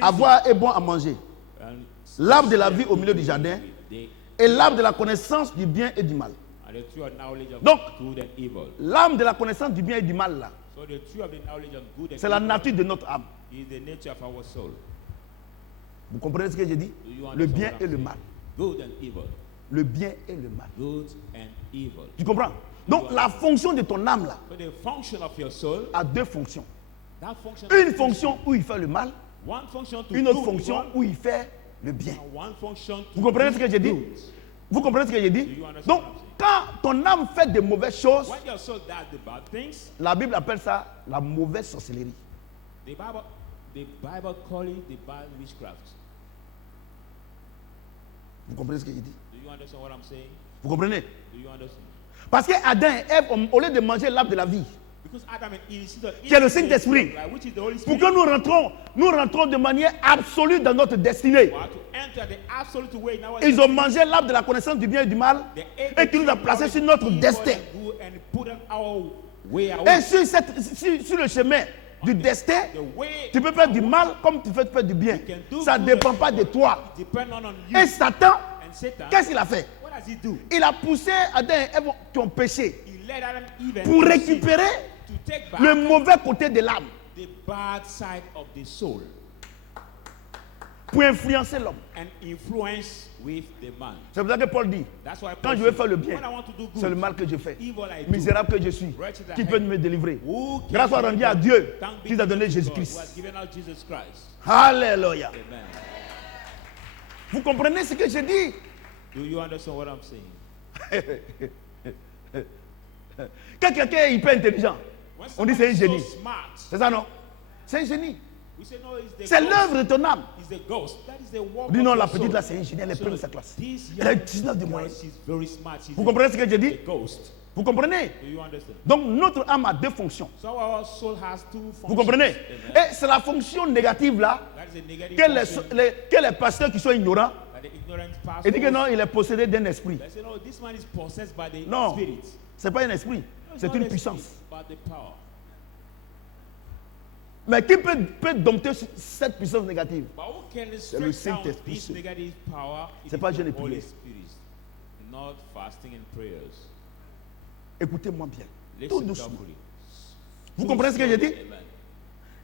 avoir et bon à manger, And l'arbre de la vie au milieu du jardin, the, et l'arbre de la connaissance du bien et du mal. and the tree of knowledge of Donc, good and evil. L'arbre de la connaissance du bien et du mal, là, So the tree of the knowledge of good and c'est la evil nature de notre âme. is the nature of our soul. Vous comprenez ce que j'ai dit? Do you Le understand bien what I'm et le saying? mal. Good and evil. Le bien et le mal. Good and evil. Tu comprends? Donc, la fonction de ton âme, là, So the function of your soul, a deux fonctions. that function Une fonction où il fait le mal, one function to une do autre fonction evil, où il fait le bien. and one function to Vous comprenez do ce que j'ai dit? good. Vous comprenez ce que j'ai dit? Do you understand Donc, what I'm saying? quand ton âme fait de mauvaises choses, When your soul does the bad things, la Bible appelle ça la mauvaise sorcellerie. the Bible call it the bad witchcraft. Vous comprenez ce que j'ai dit? Do you understand what I'm saying? Vous comprenez? Do you understand? Parce que Adam et Ève, au lieu de manger l'arbre de la vie, Because Adam and Eve qui est le Saint-Esprit, which is the Holy pour Spirit, que nous rentrons de manière absolue dans notre destinée. for us to enter the absolute way in our Ils ont mangé l'arbre de la connaissance du bien et du mal They ate et the qui nous a tree placés of sur notre evil destin. and good and put on our way Et away. sur le chemin du destin, The way tu peux faire du mal comme tu peux faire du bien. Ça ne dépend pas de toi. depend on you. Et Satan, And And Satan, Qu'est-ce qu'il a fait? what does he do? Il a poussé Adam et Ève qui ont péché He led Adam and Eve pour to sin, récupérer to take back le mauvais côté de l'âme, the bad side of the soul pour influencer l'homme. and influence with the man. C'est pour ça que Paul dit, That's why quand Paul je veux said, faire le bien, when I want to do c'est le good, mal que je fais. evil I do. Misérable que je suis, Wretched I qui peut am. me délivrer? Who can Grâce soit deliver? rendue à Dieu Thank be qui nous a donné to God, Jésus-Christ. who has given out Jesus Christ. Alléluia. Amen. Vous comprenez ce que je dis? Do you understand what I'm saying? Quand quelqu'un est hyper intelligent, When on dit somebody c'est un is génie. so smart, C'est ça, non? C'est un génie. we say no, it's the C'est ghost. l'œuvre de ton âme. It's the ghost. That is the work On dit of non, your la petite soul. là, c'est un génie, elle est So pleine de sa classe. this Elle a young 19 de girl, moyenne. she's very smart. She's Vous comprenez ce que je dis? a ghost. Vous comprenez? Do you understand? Donc notre âme a deux fonctions. So our soul has two functions. Vous comprenez? Amen. Et c'est la fonction négative là That is a negative que function les pasteurs qui sont ignorants, that the ignorant ils disent que pastors, non, il est possédé d'un esprit. they say, no, this man is possessed by the Non, spirit. c'est pas un esprit, No, it's c'est not une the puissance. spirit, but the power. Mais qui peut dompter cette puissance négative? But who can le strike down Saint-Esprit this seul. negative power? It C'est is pas the jeûne et Holy prière. Spirit, not fasting and prayers. Écoutez-moi bien, tout Listen doucement. carefully. Vous comprenez ce que j'ai dit? Amen.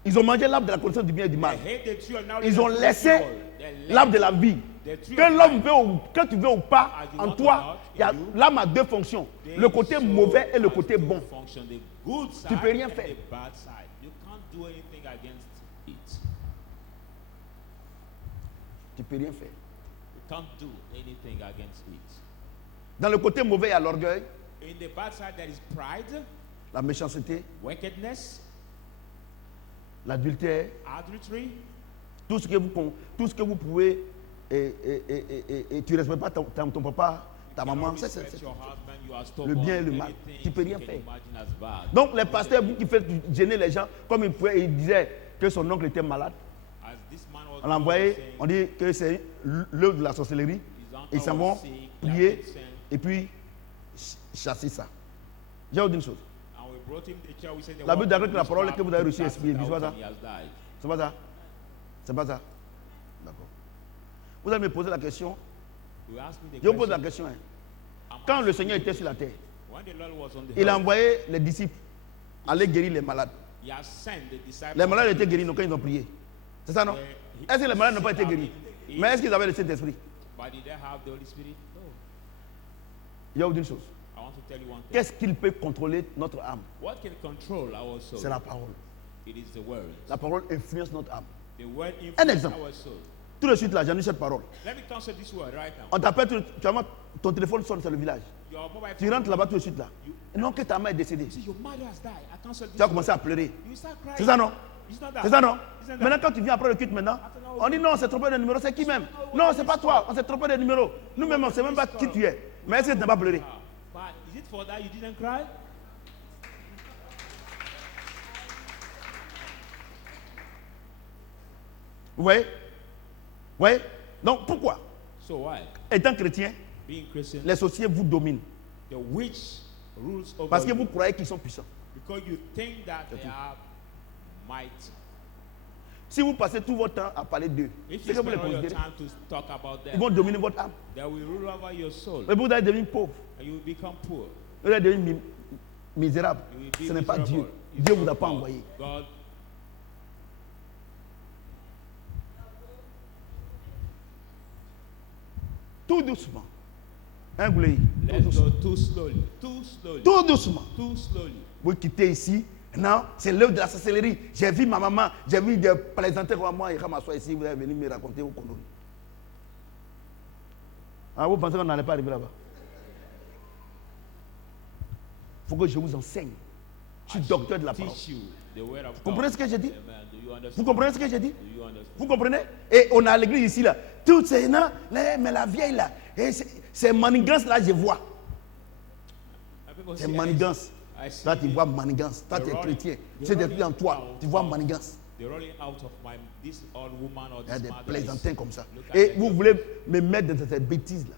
Ils ont mangé l'arbre de la connaissance du bien et du They mal. hate the tree and now Ils they ont know laissé evil. They left l'arbre de la vie. the tree Que of l'homme life. veut ou que tu veux ou pas, As you en want toi, or not, il y a- in you, l'âme a deux fonctions. They Le côté so mauvais et le has côté two bon. function, the good side Tu peux rien and faire. the bad side. You can't do anything against it. Tu peux rien faire. You can't do anything against it. Dans le côté mauvais, il y a l'orgueil, In the bad side, there is pride, la méchanceté, wickedness, l'adultère, adultery, tout ce que vous pouvez et tu ne respectes pas ton papa, ta You maman. cannot respect your husband, you are le stubborn, bien et le mal. anything Tu peux rien you can faire. imagine as bad. Donc les pasteurs, vous qui faites gêner les gens, comme il disait que son oncle était malade, As this man was on l'a envoyé, saying, on dit que c'est l'œuvre de la sorcellerie. his uncle Ils s'en was vont sick, prier he had been sent, et puis chasser ça. J'ai dit une chose. and we brought him to church, we said, La Bible "The déclare que la one parole who que vous avez reçue est cast expirée. it C'est out pas ça? and he has died." C'est pas ça? C'est pas ça? D'accord. Vous allez me poser la question. You asked me the Je vous pose la question. question. Hein. I'm Quand le asking Seigneur you, était sur la terre, when the Lord was on the il a earth, envoyé les disciples aller guérir les malades. he has sent the disciples. Les malades étaient guéris, donc quand ils ont prié. C'est ça, non? He- Est-ce que les malades n'ont pas été guéris? He- Mais est-ce qu'ils avaient le Saint-Esprit? But did they have the Holy Spirit? No. Je vais vous dire une chose. I want to tell you one thing. Qu'est-ce qu'il peut contrôler notre âme? What can control our soul? C'est la parole. It is the word. La parole influence notre âme. The word Un influences exemple. our soul. Tout de suite là, j'en ai cette parole. Let me cancel this word right now. On t'appelle, ton téléphone sonne sur le village. Your mobile Tu phone- rentres là-bas tout de suite là. Et non, que ta mère est décédée. See, your mother has died. I cancel this Tu vas word. commencer à pleurer. You start crying. C'est ça, non? It's not that. C'est ça, non? Isn't that- Maintenant, quand tu viens après le culte maintenant, on dit non, on s'est trompé de numéro. C'est qui même? Non, c'est pas toi. On s'est trompé de numéro. Nous-mêmes, on ne sait même pas qui tu es. Mais est-ce que tu n'as pas pleuré? Ah, but is it for that you didn't cry? Vous voyez? Vous voyez? Donc, pourquoi? So why? Étant chrétien, Being Christian, les sorciers vous dominent. the witch rules over Parce que you vous croyez qu'ils sont puissants. because you think that they are mighty. Si vous passez tout votre temps à parler d'eux, If c'est you que vous les spend all your considérez. time to talk about Ils them, vont dominer votre âme. they will rule over your soul Mais vous allez devenir pauvre. and you will become poor. Vous allez devenir misérable. You will be Ce n'est pas miserable. Dieu. It's Dieu ne not vous a pas God. envoyé. God, Tout doucement. Hein, Goulé? Tout let's doucement. go too slowly, too slowly, Tout doucement. too slowly. Vous quittez ici. Non, c'est l'œuvre de la sorcellerie. J'ai vu ma maman, j'ai vu des plaisanter comme moi, et quand m'assois ici, vous allez venir me raconter vos conneries. Ah, vous pensez qu'on n'allait pas arriver là-bas? Il faut que je vous enseigne. Je suis docteur de la parole. Teach you the word of Vous comprenez God. ce que j'ai dit? Amen. Do you understand? Vous comprenez ce que j'ai dit? Do you understand? Vous comprenez? Et on a l'église ici là. Tout c'est non, mais la vieille là, et c'est manigance là, je vois. And people C'est say, manigance. I see Là, tu the- vois manigance. Toi, the tu es rolling- chrétien. the C'est rolling depuis en toi. out Tu vois of- manigance. The rolling out of this old woman or Il y a this des mother plaisantins comme ça. Look at Et that vous joke. voulez me mettre dans cette bêtise là.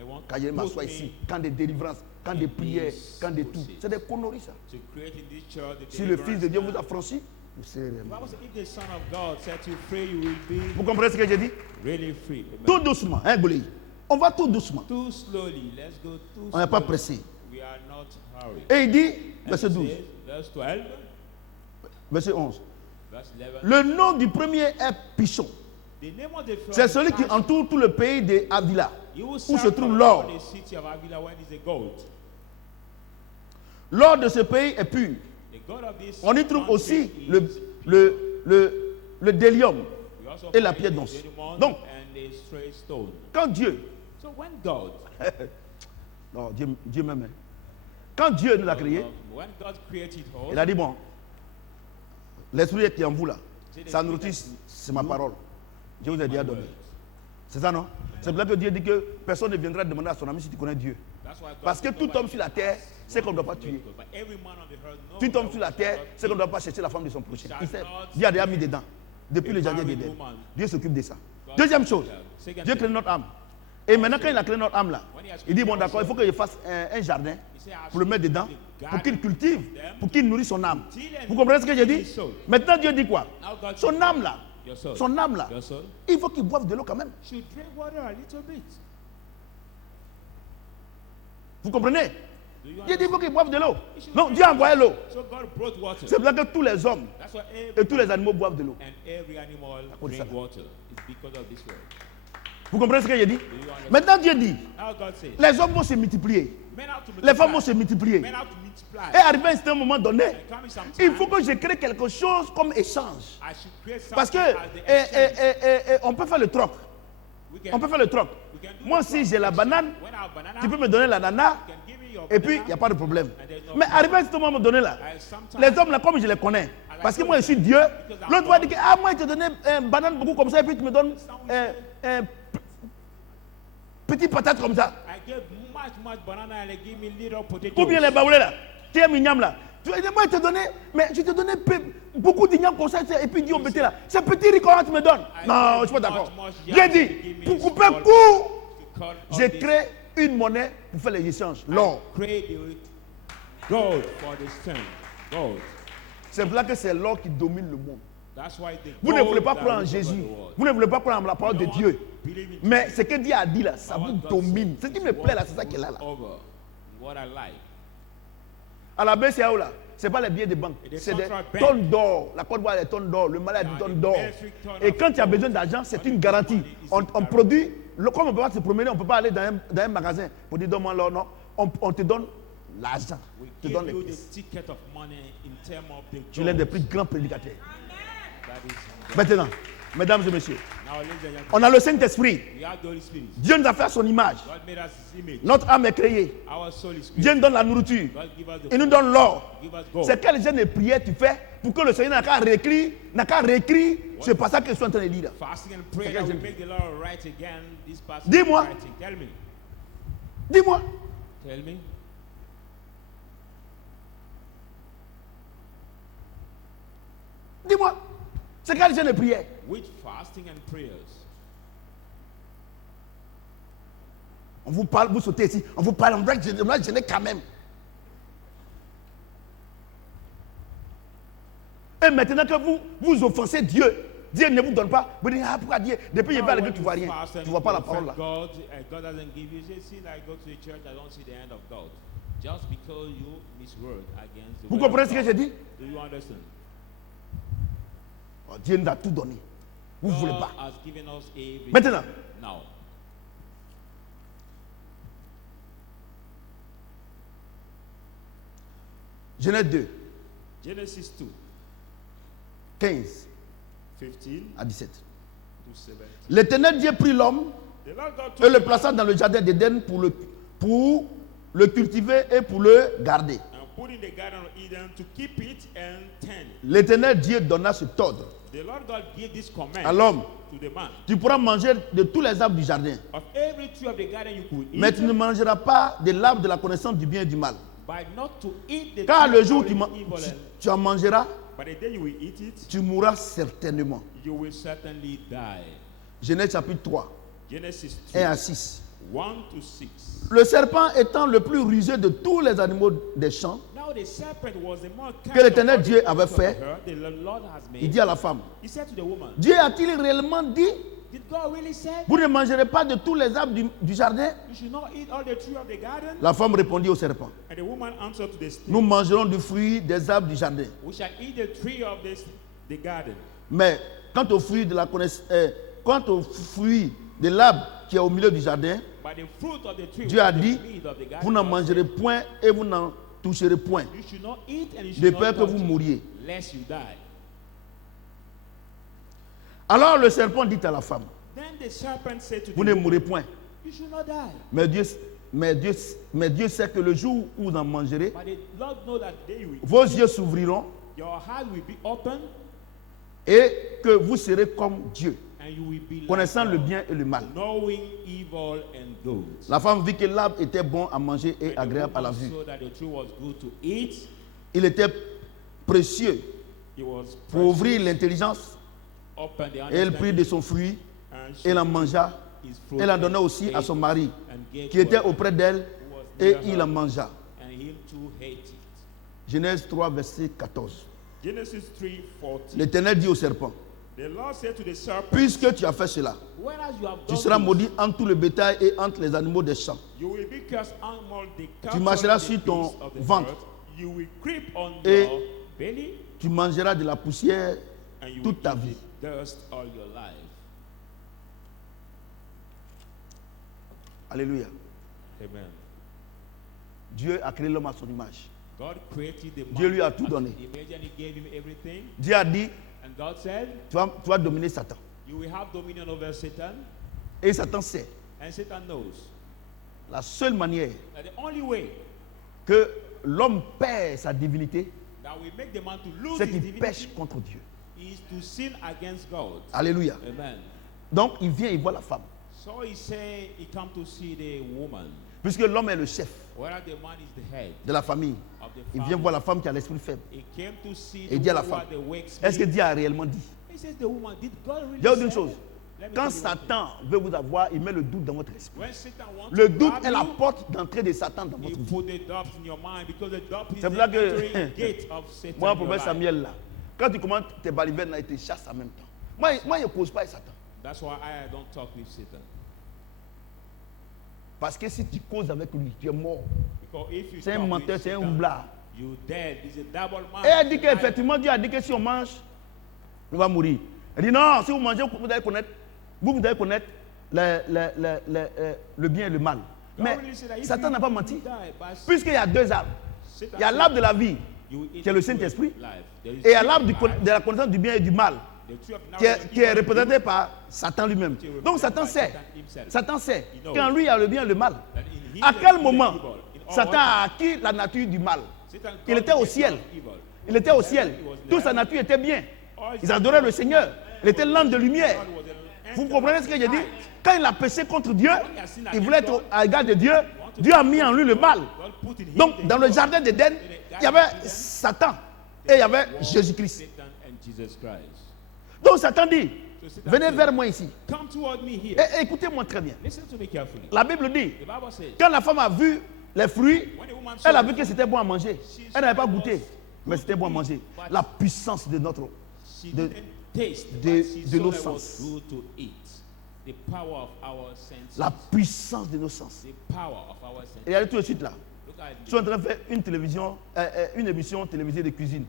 I want Quand je to m'assois put ici, me quand des délivrances, quand des in prières, this quand des tout. bullshit. C'est des conneries ça. to create in this church the Si le Fils de Dieu deliverance vous a now. franchi, vous serez The Bible says, if the Son of God set you free, you will be Vous comprenez ce que j'ai dit? really free. Amen. Tout doucement, hein, Goulé? On va tout doucement. Too slowly. Let's go too On n'est pas slowly. pressé. We are not hurried. Et il dit, And verset it 12, says, verse 12, verset 11. verse 11. Le nom du premier est Pichon. The name of the first C'est celui qui is entoure tout le pays de Avila, You will où se serve trouve the l'or. Lord, the city of Avila, when is a gold. L'or de ce pays est pur. The God of this On y trouve country aussi is le délium. we also et la find pierre the d'once. diamond Donc- and the straight stone. Quand Dieu, So when God, non, Dieu même, hein. Quand Dieu nous a créés, when God created us, il a dit bon, l'esprit qui est en vous là, C'est sa l'esprit nourriture, qui- c'est ma parole. Je vous ai déjà my donné. word. C'est ça non? C'est pour ça que Dieu dit que personne ne viendra demander à son ami si tu connais Dieu. That's why God Parce que said tout nobody homme sur la terre sait qu'on ne doit pas tuer. But every man on the earth knows Tout homme that sur la we terre shall not sait qu'on ne kill. doit pas chercher la femme de son prochain. shall Il sait. not Dieu a déjà mis dedans. Depuis le jardin married d'Éden. woman. Dieu s'occupe de ça. God Deuxième chose, Second Dieu thing, crée notre âme. Et maintenant, quand il a créé notre âme là, when he has il dit bon, created d'accord, il us, faut que je fasse un jardin he said, I pour le should mettre dedans, build a pour qu'il garden cultive, them pour qu'il nourrisse son âme. till and Vous comprenez ce que j'ai dit? his soul. Maintenant, Dieu dit quoi? Now God Son said, âme là, your soul, son âme là, your soul il faut qu'il boive de l'eau quand même. should drink water a little bit. Vous comprenez? Do you Dieu dit il faut understand? qu'il boive de l'eau. Non, Dieu a envoyé l'eau. So God brought water. C'est pour ça que tous les hommes That's why et tous les animaux boivent de l'eau. and every animal cause de drink ça. water. It's because of this word. Vous comprenez ce que j'ai dit? Do you understand? Maintenant, Dieu dit Now God says, les hommes vont se multiplier, men have to les femmes vont multiply. se multiplier. Men have to multiply. Et arrivé à un certain moment donné, And coming sometime, il faut que je crée quelque chose comme échange. I should create something Parce que as the exchange. on peut faire le troc. We can- On peut faire le troc. we can do Moi, the si troc. j'ai la banane, When I have banana, tu peux me donner la nana, you can give me your et puis il banana, n'y a pas de problème. and there's no Mais problem. arrivé à ce moment donné là, I sometimes- les hommes là, comme je les connais, parce que moi je suis Dieu, l'autre va dire que ah, moi je te donnais un banane beaucoup comme ça, et puis tu me donnes un petit patate comme ça. I gave much banana and they give me little potatoes. Ou bien les baoulés là, qui aiment l'igname là. Tu vas dire, moi je te donnais, mais je te donnais beaucoup d'igname comme ça, et puis dis au petit là, c'est petit riz comment tu me donnes. Non, je ne suis pas d'accord. J'ai dit, pour couper court, Because of j'ai this, créé une monnaie pour faire les échanges, l'or. create the gold for the stone. Gold. C'est pour ça que c'est l'or qui domine le monde. That's why the Vous ne gold voulez pas that croire en rules over Jésus. the world. Vous ne voulez pas croire en la parole de You don't Dieu. want to believe in Mais Jesus. ce que Dieu a dit là, ça But vous what God domine. Ce said qui is me plaît là, what c'est ça qui est là. rules over. What I like. À la BCAO là, ce n'est pas les billets de banque. Et des C'est des central bank. tonnes d'or. La Côte d'Ivoire a des tonnes d'or. Le Mali a des Yeah, tonnes the d'or. metric ton Et of quand tu as gold. besoin d'argent, c'est When une you garantie. need money, it's On a guarantee. produit, comme on ne peut pas se promener, on ne peut pas aller dans un magasin pour dire donne-moi l'or. Non, on te donne l'argent. We On te give donne les you the pièces. ticket of money in terms of the Tu es l'un des gold. plus grands prédicateurs. That is Maintenant, mesdames et messieurs, now, ladies and gentlemen, on a le Saint-Esprit. we have the Holy Spirit. Dieu nous a fait à son image. God made us His image. Notre âme est créée. Our soul is Dieu created. nous donne la nourriture. God give us the Il nous food. donne l'or. Give us gold. C'est quel genre de prière tu fais pour que le Seigneur n'a qu'à réécrire ce passage que je suis en train de lire. Fasting and prayer C'est quel that will genre? make the Lord write again this passage. Dis-moi. writing. Tell me. Dis-moi, Tell me. dis-moi, c'est quel genre de prière? Which fasting and prayers? On vous parle, vous sautez ici, on vous parle, on va gêner quand même. Et maintenant que vous offensez Dieu, Dieu ne vous donne pas, vous dites, ah pourquoi Dieu, depuis il va à l'église, tu ne vois rien, tu ne vois pas la parole là. God, God doesn't give you. You say, I go to the church, I don't see the hand of God. Just because you misword against the Vous word comprenez of ce que God. j'ai dit? Do you understand? Oh, Dieu nous a tout donné. Vous ne voulez God pas. has given us everything. Maintenant, Now, Genèse 2, Genesis 2, 15 15 à 17. to 17. L'Éternel Dieu prit l'homme The Lord God et took le him plaça dans le jardin d'Éden pour le cultiver et pour le garder. and put in the garden of Eden to keep it and tend. L'Éternel Dieu donna cet ordre The Lord God gave this command à l'homme. to the man. Tu pourras manger de tous les arbres du jardin, Of every tree of the garden you could eat, mais tu ne mangeras pas de l'arbre de la connaissance du bien et du mal. but not to eat the Car tree le of jour où knowledge of evil and- tu en mangeras, But the day you will eat it, tu mourras certainement. you will certainly die. Genèse chapitre 3, Genesis 1 3, à 6. 1 to 6. Le serpent étant le plus rusé de tous les animaux des champs, Now the serpent was the more que l'Éternel Dieu cunning avait of the fait, earth, the Lord has il made. dit à la femme, He said to the woman, Dieu a-t-il réellement dit, Did God really say vous ne mangerez pas de tous les arbres du jardin? you should not eat all the tree of the garden? La femme répondit au serpent, And the woman answered to the snake, nous mangerons du fruit des arbres du jardin. we shall eat the tree of the garden. Mais quant au fruit de la quant au fruit de l'arbre qui est au milieu du jardin, But the fruit of the tree, Dieu a which is dit, the meat of the garden, vous n'en God mangerez said, point et vous n'en toucherez point, you should not eat and you de should peur not que vous touch it, mouriez. lest you die. Alors le serpent dit à la femme, Then the serpent said to vous the ne woman, mourrez point. you should not die. Mais Dieu sait que le jour où vous en mangerez, But the Lord know that day you will, vos yeux s'ouvriront your heart will be open et que vous serez comme Dieu, and you will be connaissant like le God, bien et le mal. knowing evil and good. La femme vit que l'arbre était bon à manger et And the agréable à la woman vue. saw that the tree was good to eat. Il était précieux It was pour ouvrir precious, l'intelligence open the et elle prit de understanding, son fruit and she et l'en took mangea. his fruit Elle en and donna aussi à ate son mari and gave qui to était her auprès d'elle who was et near il her, en mangea. and him too ate it. Genèse 3, verset 14. Genesis 3:14. L'Éternel dit au serpent, The Lord said to the serpent, puisque tu as fait cela, whereas you have tu done seras this, maudit entre tout le bétail et entre les animaux des champs. you will be cursed among the Tu cattle marcheras and the sur ton beasts of the ventre. earth. You will creep on Et your belly, Tu mangeras de la poussière and you will toute ta eat vie. the dust all your life. Alléluia. Amen. Dieu a créé l'homme à son image. God created the man Dieu lui a tout as donné. his image and he gave him everything. Dieu a dit, And God said, tu vas dominer Satan. you will have dominion over Satan. Et Satan sait And Satan knows la seule manière that the only way que l'homme perd sa divinité, that will make the man to lose c'est his qu'il divinity pêche contre Dieu. is to sin against God. Alléluia. Amen. Donc il vient, il voit la femme. So he say he come to see the woman. Puisque l'homme est le chef Whereas the man is the head de la famille, of the il vient family. voir la femme qui a l'esprit faible. He came to see Et the dit à la woman femme, who had the weak est-ce que spirit. Dieu a réellement dit? He says the woman, did God really Je vais vous dire une say chose. it? Let me Quand tell you one thing. Satan veut vous avoir, il met le doute dans votre esprit. When Satan wants Le to doute grab est la you, porte d'entrée de Satan dans he votre vie. put the doubt in your mind because the doubt is C'est pour the ça que entering gate of Satan. moi, in your prophète life. Samuel, là, quand tu commences tes balivernes, là, il te chasse en même temps. Moi, je ne cause pas avec Satan. That's why I don't talk with Satan. Parce que si tu causes avec lui, tu es mort. Because if you C'est un talk menteur, with c'est un Satan, roublard. you dead. He's a double man. Et elle dit He's a liar. qu'effectivement, Dieu a dit que si on mange, on va mourir. Elle dit non, si vous mangez, vous allez connaître, vous allez connaître le bien et le mal. God Mais really said that if Satan you n'a pas menti. die by Puisqu'il y a deux arbres. Satan Il y a said, l'arbre de la vie, you will eat qui est le the tree of Saint-Esprit, life. There is et il y a tree l'arbre of life, de la connaissance du bien et du mal, the tree of qui knowledge est, of qui est evil and représenté par Satan lui-même. Qui est Donc représenté Satan par sait, Satan himself. Satan sait He knows. qu'en lui il y a le bien et le mal. good. And in him À there quel is moment evil. In all Satan what- a acquis la nature du mal? Satan Il got était the au nature ciel. of evil. Il était au He ciel. was in Toute sa heaven. nature était bien. All his Ils adoraient le Seigneur. Il était l'âme de lumière. God was an Vous angel comprenez of ce que j'ai dit? light. Quand il a péché contre Dieu, il voulait être à l'égard de Dieu. Dieu a mis en lui le mal. God put in him Donc, the dans le evil. jardin d'Éden, il y avait Satan et il y avait Jésus-Christ. Satan and Jesus Christ. Donc, Satan dit, So Satan venez said, vers moi ici. come toward me here. Et écoutez-moi très bien. Listen to me carefully. La Bible dit, The Bible says, quand la femme a vu les fruits, when a woman elle a saw vu que c'était bon à manger. Elle n'avait pas goûté, mais c'était bon à manger. La puissance de notre... she de- didn't taste, de- but she de saw nos that it was sens. good to eat. The power of our senses. La puissance de nos sens. The power of our senses. Et allez tout de suite là. Look at Je suis en train de faire une télévision, une émission télévisée de cuisine.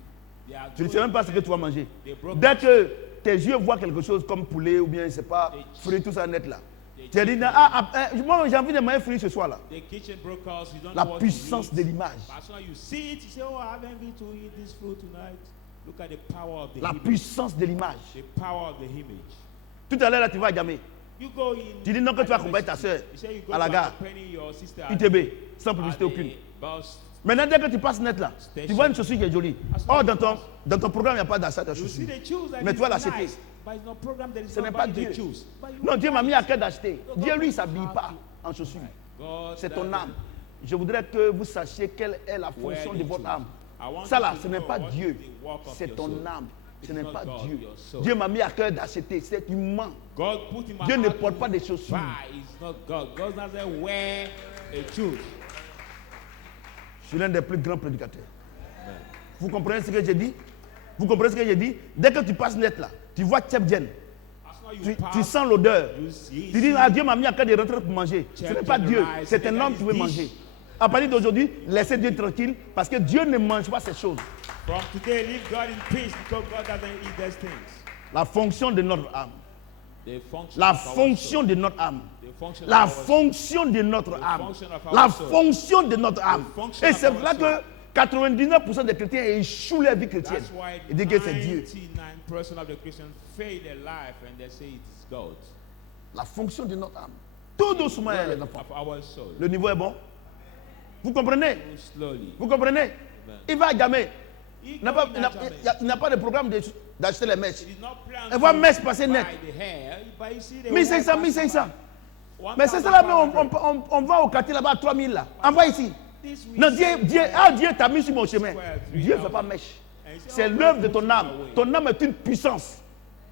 They are Tu ne sais doing- même pas ce que tu vas manger. They broke Dès que tes yeux voient quelque chose comme poulet ou bien, je ne sais pas, fruits, tout ça net là. Tu as dit, moi j'ai envie de manger fruits ce soir là. The kitchen broke us. You don't La know what puissance to de eat. l'image. But as soon as you see it, you say, oh, I have envy to eat this food tonight. Look at the power of the La image. puissance de l'image. The power of the image. Tout à l'heure là, tu vas à Gamay. You go in. Tu dis non que tu vas accompagner ta soeur You say you go à la to gare, accompany your sister at UTB, sans at publicité the aucune. bus. Maintenant, dès que tu passes net là, tu vois une chaussure qui est jolie. Or, dans ton programme, il n'y a pas d'achat de You see chaussure. the shoes that Mais is tu vas l'acheter. nice, but it's not program that is Ce not n'est pas buying the Dieu. shoes. But you Non, Dieu m'a buy mis it. à cœur d'acheter. Dieu, lui, ne s'habille pas en chaussures. God C'est ton doesn't- âme. Je voudrais que vous sachiez quelle est la Where fonction did de votre you- âme. I want Ça you là, to ce n'est know pas what Dieu. is the work of C'est your ton soul. âme. Ce It's n'est not pas God, Dieu. your soul. Dieu m'a mis à cœur d'acheter. C'est humain. God put in my Dieu ne heart porte to pas des chaussures. buy. It's not God. God doesn't wear a shoes. Je suis l'un des plus grands prédicateurs. Vous comprenez ce que j'ai dit? Vous comprenez ce que j'ai dit? Dès que tu passes net là, tu vois Tchèbdjen. As you Tu pass, sens l'odeur. you see, Tu dis, ah, Dieu m'a mis à cœur de rentrer pour manger. Ce n'est pas Dieu, c'est un homme qui veut manger. À partir d'aujourd'hui, laissez Dieu tranquille parce que Dieu ne mange pas ces choses. From today, leave God in peace because God doesn't eat those things. La fonction de notre âme. The function La of our fonction soul. de notre âme. The function La of our soul. fonction de notre âme. function of our La soul. fonction de notre âme. The function Et of c'est our là soul. que 99% des chrétiens échouent leur vie chrétienne. That's why Ils disent que c'est Dieu. 99% of the Christians fail their life and they say it's God. La fonction de notre âme. Tout doucement, les enfants. Of our soul. Le niveau est bon. Vous comprenez? Go slowly. Vous comprenez? Il va jamais. He Il n'a pas, go il n'a- in Benjamin. il n'a pas de programme d'acheter les mèches. It is not planned Elle va to mèche passer buy net. the hair, but you see the 1500, hair 1500. pass Mais c'est ça là, mais 1,500. on va au quartier là-bas à 3000 là. Envoie ici. This we Non, say, Dieu t'a mis sur mon chemin. Dieu ne fait pas mèche. C'est l'œuvre de ton âme. Ton âme est une puissance.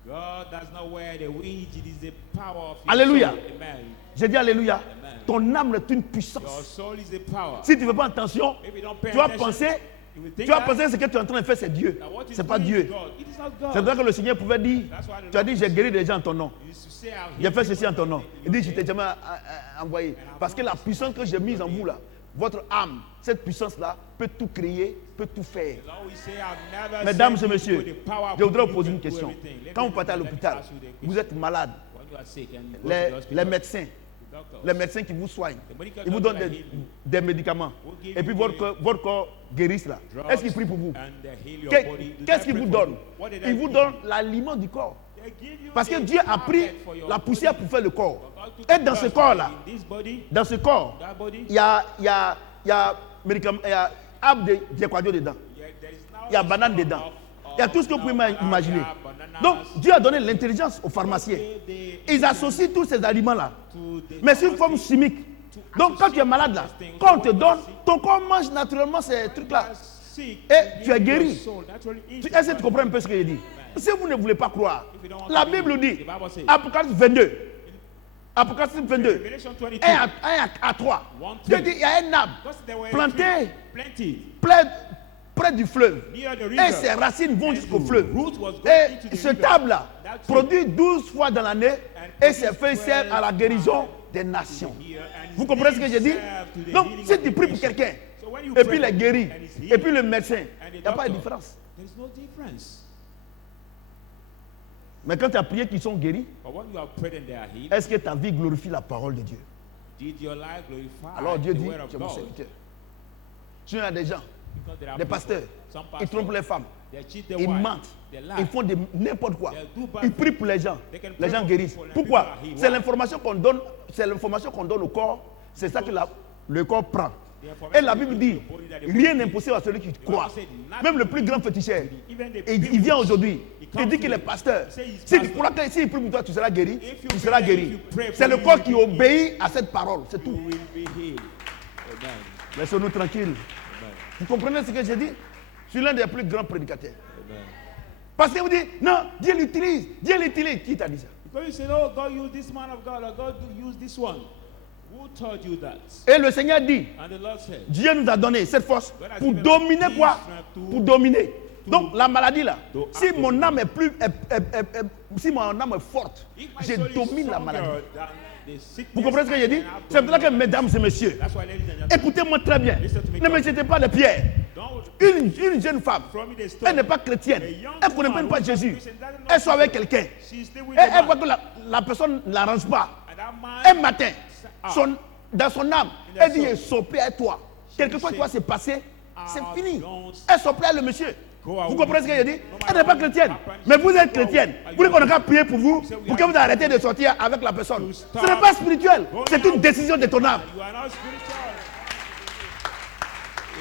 God does not wear the wings, it is the power of your Alléluia. soul. Amen. J'ai dit Alléluia. Amen. Ton âme est une Your puissance. soul is a power. Si tu ne fais pas attention, If you don't pay tu vas attention, penser, you will tu think vas that- penser que ce que tu es en train de faire, c'est Dieu. that what you C'est pas do is Dieu. God. It is not God. C'est vrai que le Seigneur pouvait dire, That's why the tu as dit, Lord j'ai guéri des gens en ton nom. used to say, I'll J'ai heal fait ceci en people ton nom. in Il dit, your je name. t'ai jamais envoyé. Parce que la puissance que j'ai mise en vous là, votre âme, cette puissance-là peut tout créer, peut tout faire. The Lord will say, I've never Mesdames et sent you messieurs, with the power of je voudrais God, vous poser you une can do question. everything. Let Quand me- vous partez à let me l'hôpital, ask you the vous question. êtes malade. When you are sick and you go to the hospital, Les médecins, the doctors, les médecins qui vous soignent, the medical ils vous donnent doctors heal you. des médicaments. Et puis votre corps guérisse là. Drugs Est-ce qu'ils prient pour vous? and they heal your Que- body. Do Qu'est-ce they qu'ils pray vous for donnent? you? What did Ils they vous give donnent you? l'aliment du corps. They give you Parce que the Dieu a pris tablet for your la body. poussière pour faire le corps. God took Et the dans ce dust corps-là, in this body, dans ce corps, that body, il y a médicaments, il y a arbre de diaquadio dedans. there is now Il y a banane some dedans. of- Il y a tout ce que vous pouvez now imaginer. bananas, Donc, Dieu a donné l'intelligence aux pharmaciens. they- Ils associent tous ces aliments-là. to the Mais c'est une forme pharmacy chimique. Donc, quand tu es malade là, quand on te donne, ton corps mange naturellement ces trucs-là. sick, Et tu es your guéri. soul naturally eats Est-ce que your tu comprends un peu ce que je dis? Si vous ne voulez pas croire, If you don't want la to Bible believe, dit, the Bible says, Apocalypse 22, Apocalypse 22, Revelation 22, 1 à 3, One, Dieu two. dit, il y a un arbre because there were planté trees planted près du fleuve. near the Et river. ses racines vont And jusqu'au the fleuve. root was going into Et the ce river. table-là That tree produit 12 fois dans l'année and et ses feuilles servent à la guérison des nations. here, and Vous his comprenez ce que leaves j'ai dit? serve to the Donc, healing si of tu the pries pour nation. quelqu'un, So when you et pray puis il est for guéri, him and he's et healed, puis le médecin, and the il n'y a pas de doctor, différence. there is no difference. Mais quand tu as prié qu'ils sont guéris, But when you have prayed and they are healed, est-ce que ta vie glorifie la parole de Dieu? did your life glorify Alors Dieu the dit, word of tu es mon God? serviteur. Si il y a des gens, Because there are des people, pasteurs, some ils pastors, trompent les femmes, they cheat their ils wife, mentent, they ils lie. font n'importe quoi. They do bad Ils prient pour les gens, They can les pray gens for guérissent. people and Pourquoi? people are healed. C'est Why? l'information qu'on donne, c'est l'information qu'on donne au corps, c'est ça que le corps prend. Et la Bible dit, rien n'est impossible à celui qui croit. Même le plus grand féticheur, il vient aujourd'hui, il dit qu'il est pasteur. Si tu crois que s'il prie pour toi, tu seras guéri, tu seras guéri. C'est le corps qui obéit à cette parole, c'est You tout. will be healed. Amen. Laissez-nous tranquilles. Amen. Vous comprenez ce que j'ai dit? Je suis l'un des plus grands prédicateurs. Amen. Parce que vous dites, non, Dieu l'utilise, Dieu l'utilise. Qui t'a dit ça? Because you said, oh, God used this man of God, or God used this one. Who told you that? Et le Seigneur dit, And the Lord said, Dieu nous a donné cette force pour dominer quoi? Pour dominer. Donc la maladie là, si mon âme est plus, si mon âme est forte, if my je soul is domine la stronger maladie. than the sickness, Vous comprenez ce que j'ai dit? then I have C'est pour ça que dominion. mesdames et messieurs, That's why, ladies and gentlemen, écoutez-moi très bien. Ne me jetez pas de pierre. don't Une jeune femme, throw me the elle stone. n'est pas chrétienne, A young elle ne connaît woman même pas who's not Jésus. Christian doesn't know Elle soit avec Jesus. quelqu'un. She's still with Et the elle voit man. que la personne ne l'arrange pas. And that man, Un matin, dans son âme, elle dit, sopé à toi. Quelque chose qui va se passer, c'est fini. Elle sopé à le monsieur. Vous comprenez ce que je dis? Elle n'est pas chrétienne. Mais vous êtes chrétienne. Vous voulez qu'on a prier pour vous, pour que vous arrêtez de sortir avec la personne. Ce n'est pas spirituel. C'est une décision de ton âme. you are not spiritual.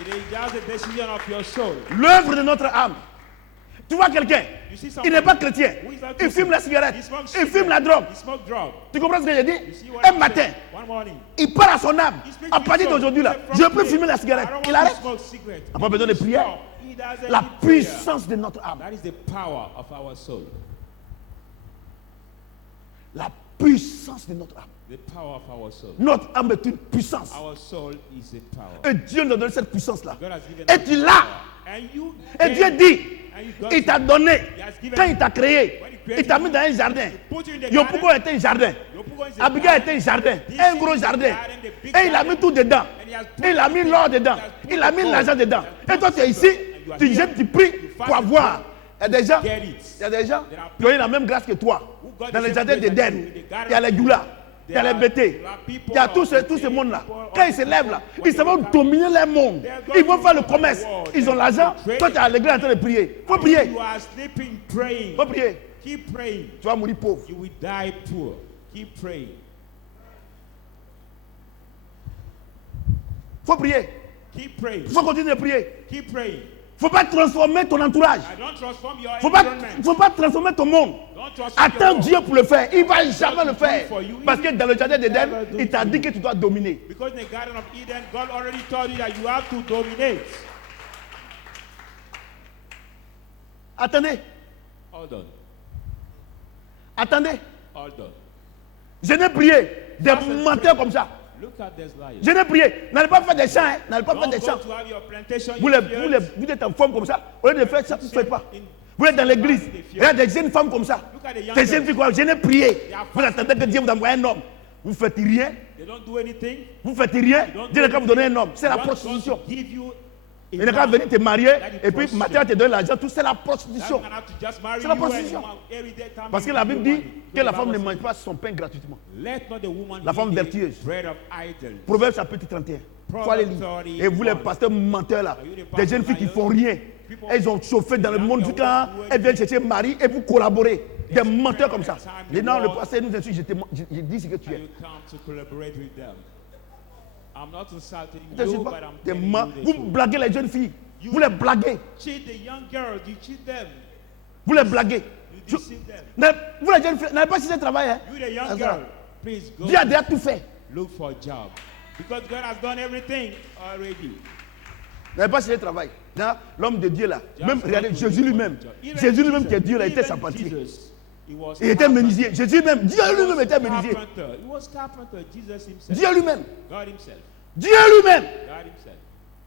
It is just a decision of your soul. L'œuvre de notre âme. Tu vois quelqu'un, You see il somebody n'est pas chrétien. who is not Il Christian. fume la cigarette. He smokes Il fume cigarette. la drogue. He smokes drug. Tu comprends ce que je dis? You see what Un I'm matin, saying? One morning. il parle à son âme. He speaks À to partir his soul. d'aujourd'hui, là, He said, je from peux today, fumer la cigarette. I don't Il want to arrête. smoke cigarette. On n'a pas besoin de prière. Stop. He doesn't La need prayer. puissance de notre âme. That is the power of our soul. La puissance de notre âme. The power of our soul. Notre âme est une puissance. Our soul is a power. Et Dieu nous a donné cette puissance-là. God has given Et us tu this l'as. power. And you Et gave Dieu it. dit, And you got il it. t'a donné. He has given Quand you. il t'a créé, When he il created t'a mis you, dans un jardin. put you in the Yopougon garden. était un jardin. Yopougon is a Abigail garden. était un jardin. This Un is gros the jardin. garden, the big Et il a garden. mis tout dedans. And he has put Il a mis l'or dedans. He has put Il a the mis gold. l'argent dedans. He has Et toi, put tu es the ici. gold. And you are Tu here. jettes, tu pries You pour fast avoir. and Il y a des gens, Get it. il y a des gens There are qui ont eu la même grâce que toi. Who got Dans the le same jardin grace as d'Éden, you in the garden il y a les of doulas, il y a There les bêtés, are people il y a tout of ce the monde-là. people of Quand ils the se lèvent là, people, ils vont when they dominer le monde. Ils vont faire le commerce. Ils ont l'argent. Toi, tu es à l'église en train de prier. Faut prier. You are sleeping, praying. Faut prier. Keep praying. Tu vas mourir pauvre. You will die poor. Keep praying. Faut prier. Keep praying. Faut continuer de prier. Keep praying. Faut pas transformer ton entourage. I don't transform your Faut pas environment. transformer ton monde. Don't transform Attends your Dieu world. pour le faire. Il va jamais le faire. for you. Parce que dans le jardin d'Éden, Never do il t'a for dit you. que tu dois dominer. Because in the Garden of Eden, God already told you that you have to dominate. Attendez. Hold on. Attendez. Hold on. Je n'ai prié des Ça, c'est menteurs vrai. comme ça. Look at this liar. Je n'ai prié. N'allez pas faire des chants. Hein. N'allez pas faire Don't des go chants. to have your plantation Vous, in fields. vous êtes en forme comme ça. Au lieu de faire ça, vous ne faites pas. Vous êtes dans l'église. Il y a des jeunes femmes comme ça. Look at the young Des jeunes girls. filles quoi. Je n'ai prié. They are Vous attendez que Dieu vous envoie un homme. Vous ne faites rien. They don't do anything. Vous ne faites rien. They don't Dieu do n'a qu'à vous donner un homme. C'est la God wants prostitution. to give you a Il n'a qu'à man. venir te marier. That is Et puis prostitution. Mathieu va te donner l'argent. Tout c'est la That's prostitution. gonna have to just marry C'est la you and prostitution. you want every day time Parce que you la give Bible you dit money. que la The femme ne Bible mange says, pas son pain gratuitement. Let not the woman La femme eat the vertueuse. bread of idols. Proverbe chapitre 31. Faut aller lire. Et vous les pasteurs menteurs là, des jeunes filles qui font rien. Elles ont chauffé dans le monde du temps. Elles viennent chercher mari et vous collaborez. Des menteurs comme ça. Maintenant le pasteur nous insulte. Je dis ce que tu And es. you come to collaborate with them. I'm not insulting Je t'insulte you, pas. but I'm Des telling ma- you the Vous truth. blaguez les jeunes filles. Vous les blaguez. Cheat the young girls, you cheat them. Vous les blaguez. You deceive them. Vous les jeunes filles, n'avez pas cherché travail. Hein? You the young That's girl, right. please go Dieu a déjà tout fait. look for a job. Because God has done everything already. N'avez pas cherché travail. Dans L'homme de Dieu là. Just Même, go regardez, to Jésus look for lui-même. a job. Even Jésus lui-même Jesus- qui est Dieu là, il était even charpentier. Jesus, he was Il était carpenter. menuisier. Jésus lui-même, Dieu He lui-même was était menuisier. carpenter. He was carpenter. Jesus himself. Dieu lui-même. God himself. Dieu lui-même. God himself.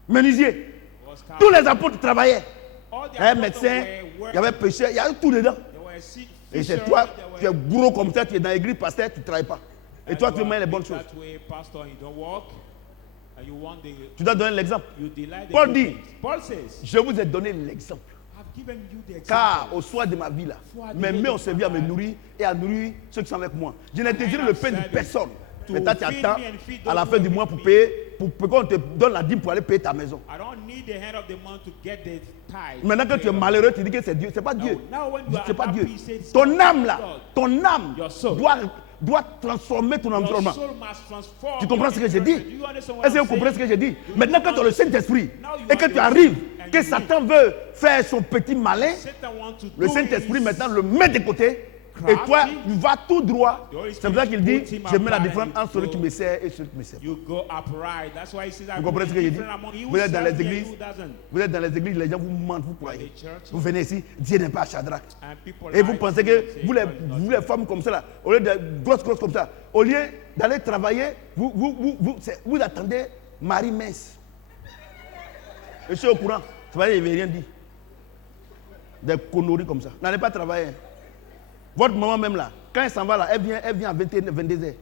Menuisier. Was Tous carpenter. les apôtres travaillaient. All the Il y avait apostles médecin, were il y avait pécheur, il y avait tout dedans. They were sick, Et c'est fishers, toi, they tu es were- gros comme ça, tu es dans l'église, pasteur, tu ne travailles pas. Et and toi, you tu are mets les bonnes big choses. that way, pastor, and you don't walk, and you want the, Tu dois donner l'exemple. you delight the Paul good dit, things. Paul says, je vous ai donné l'exemple. I've given you the example. Car au soir de ma vie là, mes mains ont servi à me nourrir et à nourrir ceux qui sont avec moi. Je n'ai désiré le pain de personne. Maintenant, tu attends à la fin du mois pour payer, pour qu'on te donne la dîme pour aller payer ta maison. I don't need the hand of the man to get the tithe. Maintenant que tu es malheureux, tu dis que c'est Dieu. C'est pas Dieu. Now when you are C'est pas happy, Dieu. he says, Ton âme là, God. ton âme Your soul. doit transformer ton Your environnement. soul must transform. Tu comprends ce que j'ai dit? Do you understand what Est-ce que I'm vous comprenez ce saying? que j'ai dit? Maintenant que tu as le Saint-Esprit Now you et que are tu the arrives, and que you Satan veut faire son petit malin, Satan wants to le do Saint-Esprit his- maintenant le met de côté et toi, tu vas tout droit. C'est pour ça qu'il dit, je mets la différence entre celui qui me sert et celui qui me sert. You go upright. That's why he says that Vous comprenez ce que j'ai dit? Vous êtes dans les églises, vous êtes dans les églises, les gens vous mentent, vous croyez. Vous venez ici, Dieu n'est pas à Shadrach. Et vous pensez que vous les femmes comme ça, là, au lieu de grosses comme ça, au lieu d'aller travailler, vous attendez Marie mince. Je suis au courant, ça va dire, il ne veut rien dire. Des conneries comme ça. N'allez pas travailler. Votre maman même là, quand elle s'en va là, elle vient à 21, 22h.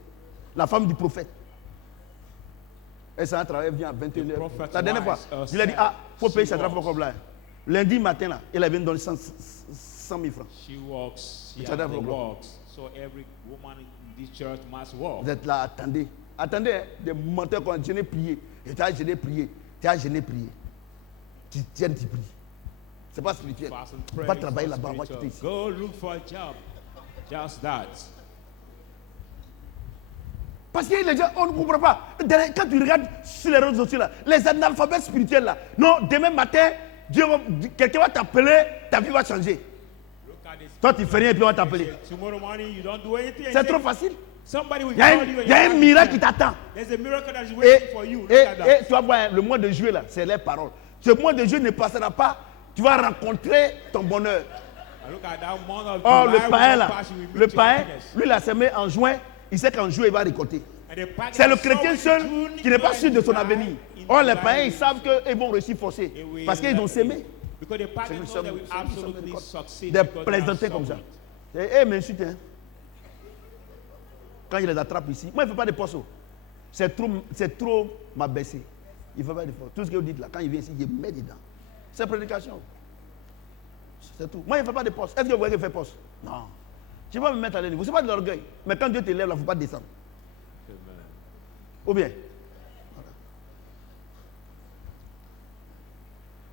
La femme du prophète. Elle s'en va travailler, elle vient à 21h. La dernière fois, je lui ai dit, il faut payer sa drape comme là. Lundi matin là, elle vient de donner 100 000 francs. She walks. She It's has another the problem. walks. So every woman in this church must walk. Vous êtes là, attendez. Attendez, hein, des menteurs quand je n'ai prié. Et tu as je n'ai prié. Tu as je n'ai prié. Tu tiens, tu pries. C'est pas spirituel. Fast and Tu pray, vas travailler so là-bas, moi je spiritual. ici. Go look for a job. Just that. Parce que les gens, on ne comprend pas. Quand tu regardes sur les réseaux sociaux, là, les analphabètes spirituels, là, non, demain matin, quelqu'un va t'appeler, ta vie va changer. Look at this. Toi, tu fais rien et puis on va t'appeler. Tomorrow morning, you don't do anything. and C'est say, trop facile. Somebody will Il y a call you. un, and il y a you un have miracle to- qui t'attend. There's a miracle that is Et, waiting for you. Look at that. et tu vas voir, le mois de juillet, là, c'est les paroles. Ce mois de juillet ne passera pas. Tu vas rencontrer ton bonheur. And look at that month of Oh, July le païen will là, pass, you will meet le your païen, happiness. lui, il a semé en juin. Il sait qu'en juin, il va récolter. And the pagan C'est le saw chrétien in seul June, qui n'est pas July, sûr de son July, avenir. he Or, les païens, ils savent qu'ils vont réussir forcés. Parce qu'ils ont sémé. Because the pagans know that we absolutely succeed. Des because plaisantais they comme ça. are Eh, m'insulte, hein. Quand il les attrape ici, moi, il ne fait pas de poste. C'est trop m'abaisser. Il ne fait pas de poste. Tout ce que vous dites là, quand il vient ici, il met dedans. C'est prédication. C'est tout. Moi, il ne fait pas de poste. Est-ce que vous voyez qu'il fait poste? Non. Je ne vais pas me mettre à l'énergie. Ce n'est pas de l'orgueil. Mais quand Dieu te lève, il ne faut pas descendre. Amen. Ou bien. Voilà.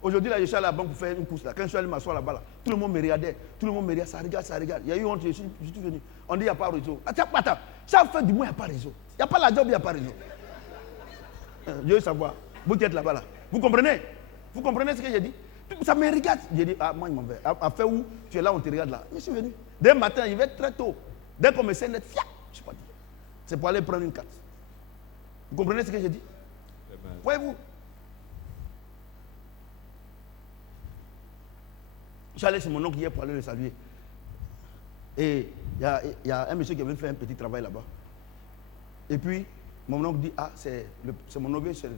Aujourd'hui, là, je suis allé à la banque pour faire une course. Là. Quand je suis allé m'asseoir là-bas, là, tout le monde me regardait. Tout le monde me regardait. Ça regarde, ça regarde. Il y a eu honte. Je suis venu. On dit, il n'y a pas de réseau. Attends. Ça fait du moins, il n'y a pas de réseau. Il n'y a pas la job, il n'y a pas de réseau. Je veux savoir. Vous qui êtes là-bas, là. Vous comprenez? Vous comprenez ce que j'ai dit? Ça me regarde. J'ai dit, ah, moi, je m'en vais. À faire où? Tu es là, on te regarde là. Je suis venu. Dès le matin, il va être très tôt. Dès qu'on me sait net, fiac, je suis parti. C'est pour aller prendre une carte. Vous comprenez ce que j'ai dit? Voyez-vous? Je suis allé chez mon oncle hier pour aller le saluer. Et il y a un monsieur qui avait fait un petit travail là-bas. Et puis, mon oncle dit, ah, c'est mon neveu, c'est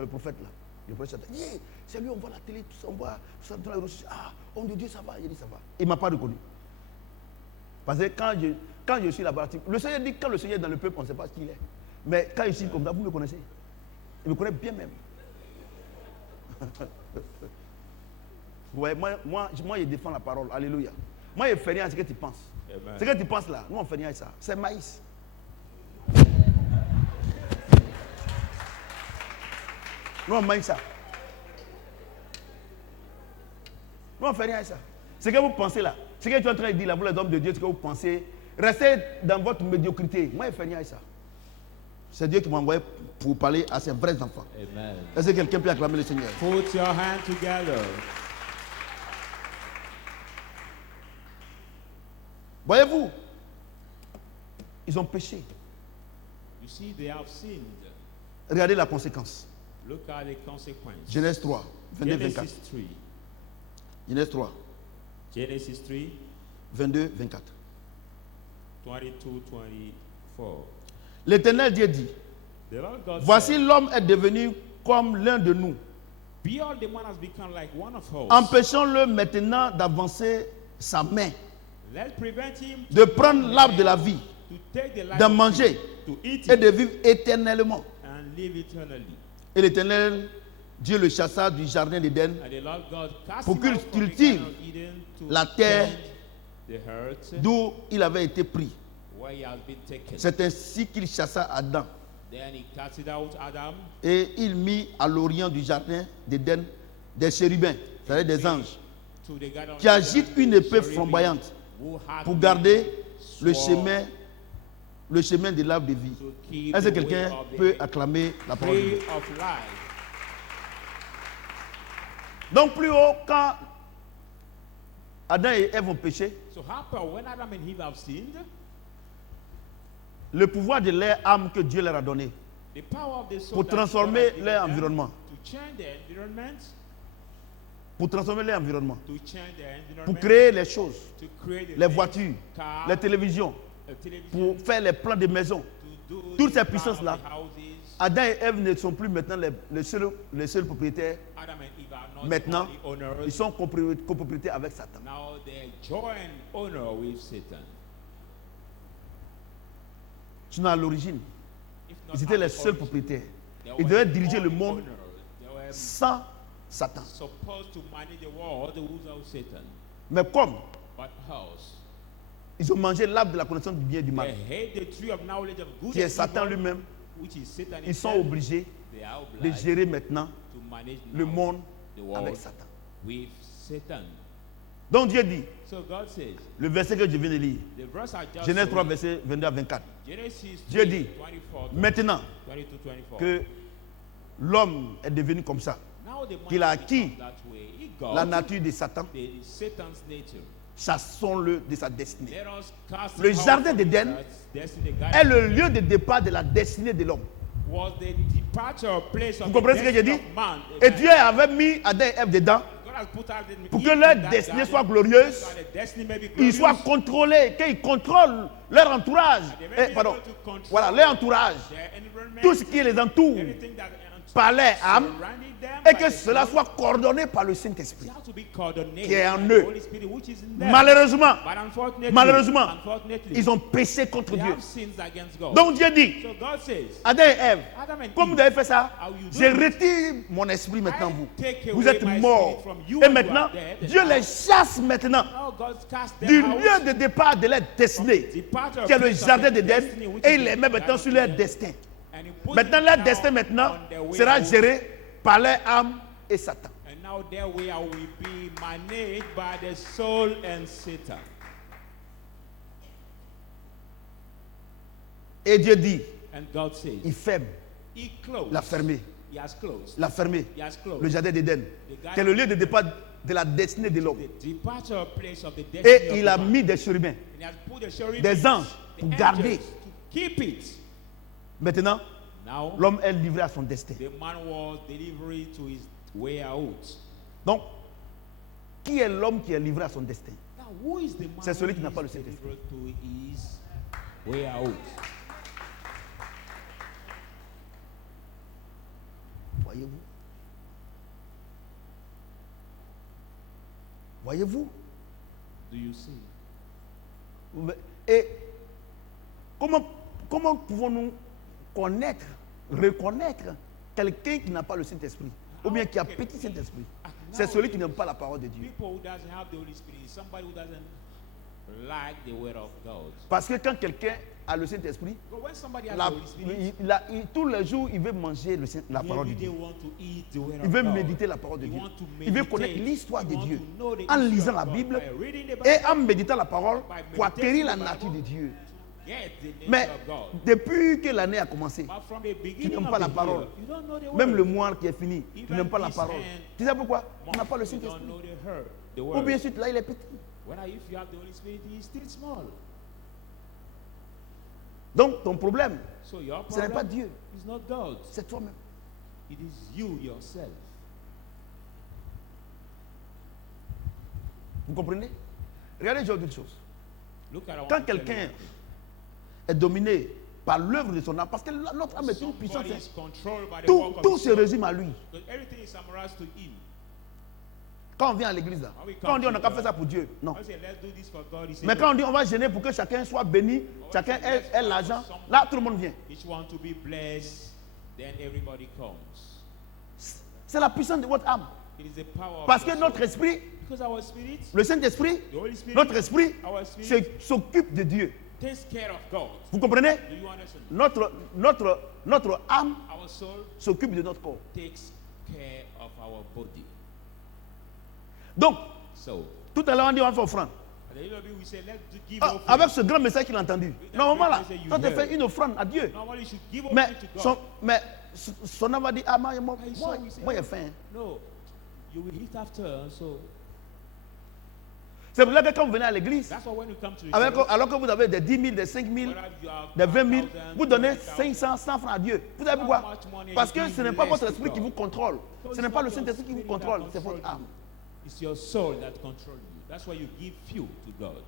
le prophète là. Le prophète, yeah, c'est lui, on voit la télé, tout ça, on voit tout ça dans la ressources. Ah, on dit Dieu, ça va. Il dit, ça va. Il ne m'a pas reconnu. Parce que quand je suis là-bas, le Seigneur dit, quand le Seigneur est dans le peuple, on ne sait pas qui il est. Mais quand je suis comme ça, vous me connaissez. Il me connaît bien même. Ouais, moi, je défends la parole. Alléluia. Moi, je ne fais rien à ce que tu penses. Amen. Ce que tu penses là, nous, on ne fait rien à ça. C'est maïs. Nous, on mange ça. Nous, on ne fait rien à ça. Ce que vous pensez là, ce que tu es en train de dire là, vous les hommes de Dieu, ce que vous pensez, restez dans votre médiocrité. Moi, je ne fais rien à ça. C'est Dieu qui m'a envoyé pour parler à ses vrais enfants. Amen. Est-ce que quelqu'un peut acclamer le Seigneur? Put your hand together. Voyez-vous, ils ont péché. You see, they have sinned. Regardez la conséquence. Look at the consequence. Genèse 3, 22, 24. Genesis 3. Genèse 3, Genesis 3, 22, 24. 22, 24. L'Éternel Dieu dit, The Lord God voici said, l'homme est devenu comme l'un de nous. behold, the man has become like one of us. Empêchons-le maintenant d'avancer sa main, Let's prevent him de prendre l'arbre de la vie, to take the life d'en of manger to eat et it de vivre éternellement. and live eternally. Et l'Éternel, Dieu le chassa du jardin d'Éden And the Lord God cast pour him qu'il out from the cultive Garden of Eden to la terre tend the earth d'où il avait été pris. where he has been taken. C'est ainsi qu'il chassa Adam. Then he casted out Adam Et il mit à l'orient du jardin d'Éden des chérubins, c'est-à-dire des anges, to the Garden of qui agitent Eden, une épée cherubim, flamboyante who had pour garder le sword chemin de l'arbre de vie. to keep Est-ce que the way quelqu'un of the peut acclamer la parole de tree Dieu? of life. Donc plus haut, quand Adam et Ève ont péché, So how when Adam and Eve have sinned, le pouvoir de leur âme que Dieu leur a donné the power of the soul pour that God transformer has given leur them environnement, to change the environment, pour transformer leur environnement, to change the environment, pour créer les choses, to create the les things, voitures, car, les télévisions, a television, pour faire les plans de maison. to do toutes the ces plan puissances-là, of the houses. Adam et Ève ne sont plus maintenant les seuls propriétaires. Adam and Eve are not Maintenant, the only owners. ils sont copropriétaires avec Satan. Now they join owner with Satan. Sinon, à l'origine, If not ils étaient at les the seuls origin, propriétaires. they Ils were devaient the diriger le only monde owners. They were sans Satan. supposed to manage the world without Satan. Mais comme But house, ils ont mangé l'arbre de la connaissance du bien et du they mal, hate the tree of knowledge of good qui est and Satan evil, lui-même, which is Satan ils sont himself. obligés They are de obliged gérer maintenant to manage le now monde the world avec Satan. with Satan. Donc Dieu dit, So God says, le verset que je viens de lire, the verse I just Genèse 3, read, verset 22 à 24. Genesis Dieu 3, dit, 24, maintenant 22, 24. que l'homme est devenu comme ça, Now the man qu'il a has acquis become that way. He got la nature de Satan, Satan's nature. chassons-le de sa destinée. Let us cast Le him out jardin from d'Éden his destiny. est le lieu de départ de la destinée de l'homme. Was the departure place of Vous the comprenez ce que j'ai destiny dit? of man. Et Amen. Dieu avait mis Adam et Ève dedans God has put out the- pour que in leur that destinée garden, soit glorieuse, so that the destiny may be qu'ils glorious, soient contrôlés, qu'ils contrôlent leur entourage. they may be Pardon, able to control voilà, leur entourage, their environment, tout ce qui les entoure. everything that par leur âme surrounding them et by que the cela soul. soit coordonné par le Saint-Esprit. It has to be coordinated qui est en by the eux. Holy Spirit, which is in them. Malheureusement, But unfortunately, ils ont péché contre they Dieu. have sinned against God. Donc Dieu dit, So God says, Adam et Ève, Adam and comme Eve, vous avez fait ça, how you do je it, retire mon esprit maintenant I vous. take Vous away êtes my morts. spirit from you Et and you maintenant, are dead, and Dieu now- les chasse maintenant now God cast them du out lieu de départ de leur destinée, departure qui est le place of jardin their d'Éden, destiny, which et is il les the met maintenant Garden sur of leur Eden. destin. And he put Maintenant, them leur now destin maintenant on their way sera out. géré par leur âme et Satan. And now their way out will be managed by the soul and Satan. Et Dieu dit, And God says, il ferme, He closed. l'a fermé, He has closed. l'a fermé, He has closed. le jardin d'Éden, qui est le lieu de départ de la destinée de l'homme. The departure place of the destiny Et of il the a man. mis des chérubins. And he has put the cherubims, des anges the pour angels, garder. to keep it. Maintenant, Now, l'homme est livré à son destin. the man was delivered to his way out. Donc, qui est l'homme qui est livré à son destin? Now, who is the man C'est celui who qui n'a is pas le Saint-Esprit. delivered to his way out? Voyez-vous? Voyez-vous? Do you see? Et comment pouvons-nous connaître, reconnaître quelqu'un qui n'a pas le Saint-Esprit? Ou bien qui a petit Saint-Esprit? C'est celui qui n'aime pas la parole de Dieu. People who doesn't have the Holy Spirit, somebody who doesn't like the word of God. Parce que quand quelqu'un a le Saint-Esprit, But when somebody has la- the Holy Spirit, tous les jours, il veut manger la parole de every day Dieu. want to eat the word Il of veut God. méditer la parole de You Dieu. want to Il veut meditate. connaître l'histoire de You want Dieu. to know the En history lisant of la God. Bible By reading the Bible, et en méditant la parole by pour acquérir la meditating nature the de Bible, Dieu. get the nature Mais of God. depuis que l'année a commencé, But from the beginning n'aimes of pas la the parole. year, you don't know the même word. le mois qui est fini, tu Even n'aimes pas la this parole. man, Tu sais pourquoi? On n'a pas le You don't Saint-Esprit. know the Ou word. bien sûr, là, il est petit. Whether if you have the Holy Spirit, he is still small. Donc, ton problème, So your ce n'est pas problem Dieu, is not God. c'est toi-même. It is you yourself. Vous comprenez? Regardez, je vous dis une chose. Look at Quand quelqu'un est dominé par l'œuvre de son âme, parce que notre âme est une puissance, somebody is controlled by the tout, work of tout his se soul, résume à lui. because everything is summarized to him. Quand on vient à l'église, là, When we quand on dit on come n'a to qu'à God, faire ça pour Dieu, non. I say, let's do this for God. He said, Mais quand on dit on va gêner pour que chacun soit béni, chacun ait l'argent, là tout le monde vient. each one to be blessed, then everybody comes. C'est la puissance de votre âme. It is the power of Parce que your notre soul. esprit, Because our spirit, le Saint-Esprit, the Holy Spirit, notre esprit our spirit s'occupe de Dieu. takes care of God. Vous comprenez? Do you understand? Notre âme Our soul s'occupe de notre corps. takes care of our body. Donc, So, tout à l'heure on dit on va faire offrande. at the end of it, we say, let's give Ah, offering. avec ce grand message qu'il a entendu. Normalement là, toi tu fais une offrande à Dieu. Normally, you should give Mais offering to God. son âme va dire, ah moi And so we say, j'ai faim. no, you will eat after. So, C'est pour ça que quand vous venez à l'église, that's why when you come to the alors church, que vous avez des 10 000, des 5 000, whether you have des 20 000, 1,000, vous donnez 20,000, 500, 100 francs à Dieu. Vous savez pourquoi? Parce que ce n'est pas votre esprit qui vous contrôle. Ce n'est pas le Saint-Esprit qui vous contrôle, c'est votre âme. It's your soul that controls you. That's why you give few to God.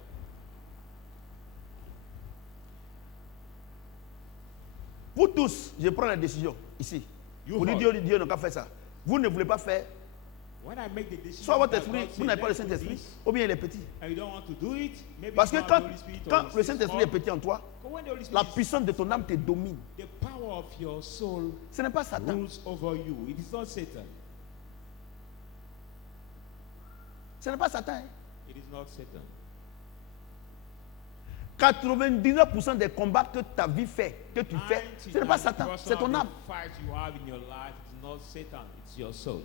Vous tous, je prends la décision ici. You Vous dites hold. Dieu n'a qu'à faire ça. Vous ne voulez pas faire, When I make the decision, soit votre that esprit, God vous said, n'avez pas le let's do Saint-Esprit, this, ou bien il est petit. and you don't want to do it, maybe Parce que it's not quand, the Holy Spirit or quand it's le Saint-Esprit est small. petit en toi, But when the Holy Spirit la is- puissance de ton âme te domine. the power of your soul Ce n'est pas Satan. rules over you. It is not Satan. Ce n'est pas Satan. Hein. It is not Satan. 99% des combats que ta vie fait, que tu fais, ce n'est pas Satan, 99% c'est ton of the âme. fight you have in your life is not Satan. It's your soul.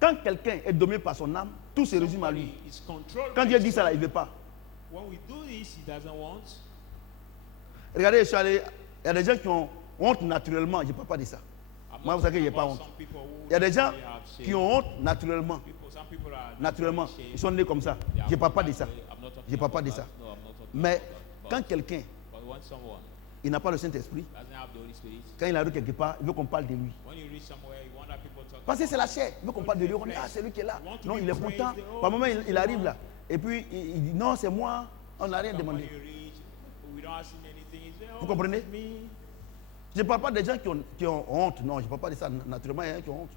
Quand quelqu'un est dominé par son âme, tout se résume à lui. Somebody is controlled Quand by Dieu his dit ça, là, soul. il ne veut pas. When we do this, he doesn't want. Regardez, je suis allé, il y a des gens qui ont honte naturellement, je ne parle pas de ça. I'm Moi, not vous savez, talking il n'y a pas about honte. some people who Il y a des gens really have shame. qui ont honte naturellement. Some people are Naturellement, naturally ils sont nés comme ça. shamed. Je ne parle pas de I'm ça. not talking Je ne parle pas about de ça. that. No, I'm not talking Mais about that. quand quelqu'un, But when someone il n'a pas le Saint-Esprit, doesn't have the Holy Spirit, quand il arrive quelque part, il veut qu'on parle de lui. when you reach somewhere, you want that people to talk Parce que about c'est la chair. Il veut qu'on parle de lui. On dit, ah, c'est lui qui est là. Non, il est pourtant. Par moment, il arrive là. Et puis, il dit, non, c'est moi. On n'a rien When demandé. you reach, we don't ask him anything. He say, Vous comprenez? with me. Je ne parle pas des gens qui ont honte. Non, je ne parle pas de ça. Naturellement, il y a des gens qui ont honte.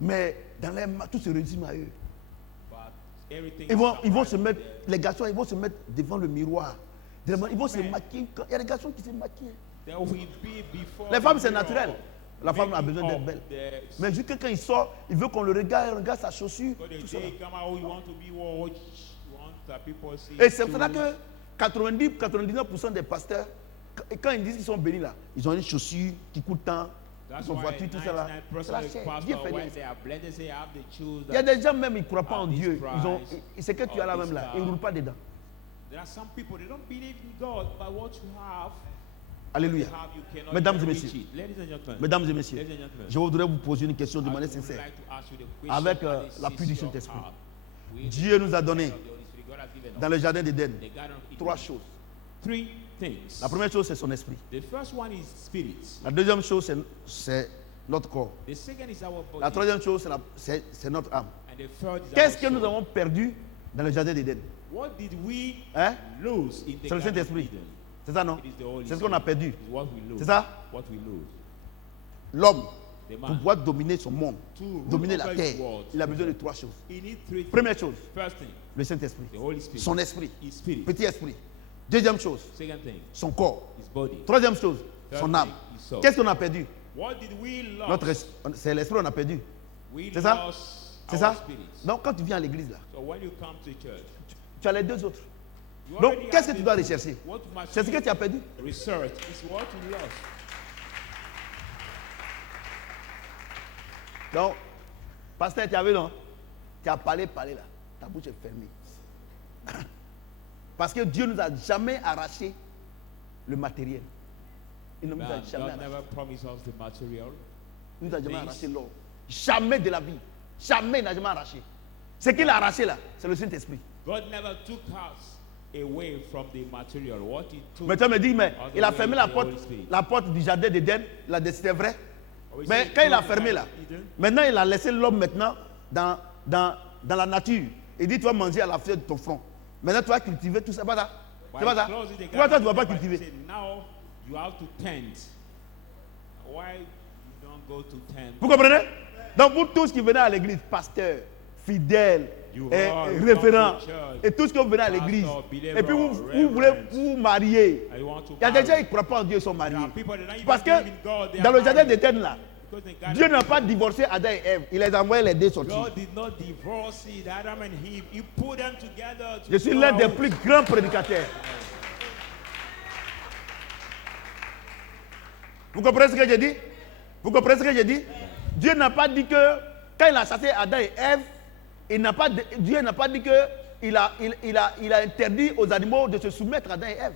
Mais dans tout se résume à eux. But everything Ils vont is se mettre, there. les garçons, ils vont se mettre devant le miroir. Ils vont se maquiller. Il y a des garçons qui se maquillent. There will be before Les femmes, the c'est mirror, naturel. La femme a making besoin d'être up belle. the- Mais juste que quand il sort, il veut qu'on le regarde sa chaussure. Because Tout the ça. day come out, you want to be watched, you want that people see. Et c'est pour ça you. que 99% des pasteurs, quand ils disent qu'ils sont bénis là, ils ont une chaussure qui coûte tant, That's ils ont why voiture, tout ça là. 99% C'est la of the chair. Dieu pastors, fait when des- they are blessed, they say, I have the shoes Il y a that- des gens même, ils ne croient pas en This Dieu. price, C'est que tu as là même là. Ils ne roulent pas dedans. There are some people, they don't believe in God, but what you have, Alléluia. you cannot Mesdames even et reach messieurs. it. Ladies and gentlemen, Mesdames et messieurs, ladies and gentlemen, je voudrais vous poser une question de I manière would sincère. like to ask you the question Avec that is l'appui du sincere Saint-Esprit. heart. With Dieu nous a the donné help of the Holy Spirit, God has given us dans le jardin d'Éden the Garden of Eden 3 choses. three things. La première chose, c'est son esprit. The first one is spirit. La deuxième chose, c'est notre corps. The second is our body. La troisième chose, c'est notre âme. And the third is Qu'est-ce our que nous soul. avons perdu dans le jardin d'Éden? What did we Hein? lose in the C'est le Garden of Saint-Esprit. Eden? C'est ça, non? It is the Holy C'est ce qu'on a Spirit. perdu. It's what we lose. C'est ça? What we lose. L'homme, The pour man. pouvoir dominer son monde, To rule dominer la over terre, his world. il a besoin de 3 choses. He needs three things. Première chose, First thing, le Saint-Esprit. the Holy Spirit. Son esprit. His spirit. Petit esprit. Deuxième chose, Second thing, son corps. his body. Troisième chose, Third son thing, âme. his soul. Qu'est-ce qu'on a perdu? What did we lose? C'est l'esprit qu'on a perdu. We C'est ça? lost C'est our ça? spirit. Donc quand tu viens à l'église là, So when you come to church, tu as les deux autres. you Donc already qu'est-ce que have tu the dois two. rechercher? What must C'est ce que you tu as perdu. research is what you lost. Donc, pasteur, tu as vu non? Tu as parlé là. Ta bouche est fermée. Parce que Dieu nous a jamais arraché le matériel. Il ne nous a Man, jamais God arraché. never promised us the material. Il nous a jamais things. arraché l'or. Jamais de la vie. Jamais il n'a jamais arraché. Ce qu'il a arraché là, c'est le Saint-Esprit. God never took us away from the material. What he took. Mais tu me dis, mais us il a away fermé is the Holy la Spirit. porte du jardin d'Éden. Là, c'était vrai. We Mais say quand il a God fermé is là, like Eden. maintenant il a laissé l'homme maintenant dans la nature. Il dit, tu vas manger à la fleur de ton front. Maintenant, tu vas cultiver tout ça. C'est pas ça? By C'est pas ça? closing the Pourquoi toi, tu ne vas garden, pas but he cultiver? said, now you have to tend. Why you don't go to tend? Vous comprenez? Donc, vous tous qui venez à l'église, pasteur, fidèle, You et are référent, come to church, et tous qui venez à l'église, pastor, believer, et puis vous reverend. voulez vous marier. I want to Il y a des gens marry. qui ne croient pas en Dieu, ils sont mariés. There are people that don't even Parce que believe in God, they dans are le jardin married. d'Éden là, Because the garden Dieu n'a of pas Eden, divorcé Adam et Ève. Il les a envoyé les deux sortir. God did not divorce it, Adam and Eve. He put them together. To Je suis go l'un des out. plus grands prédicateurs. Vous comprenez ce que j'ai dit? Vous comprenez ce que j'ai dit? Dieu n'a pas dit que quand il a chassé Adam et Ève, Dieu n'a pas dit que il a interdit aux animaux de se soumettre à Adam et Ève.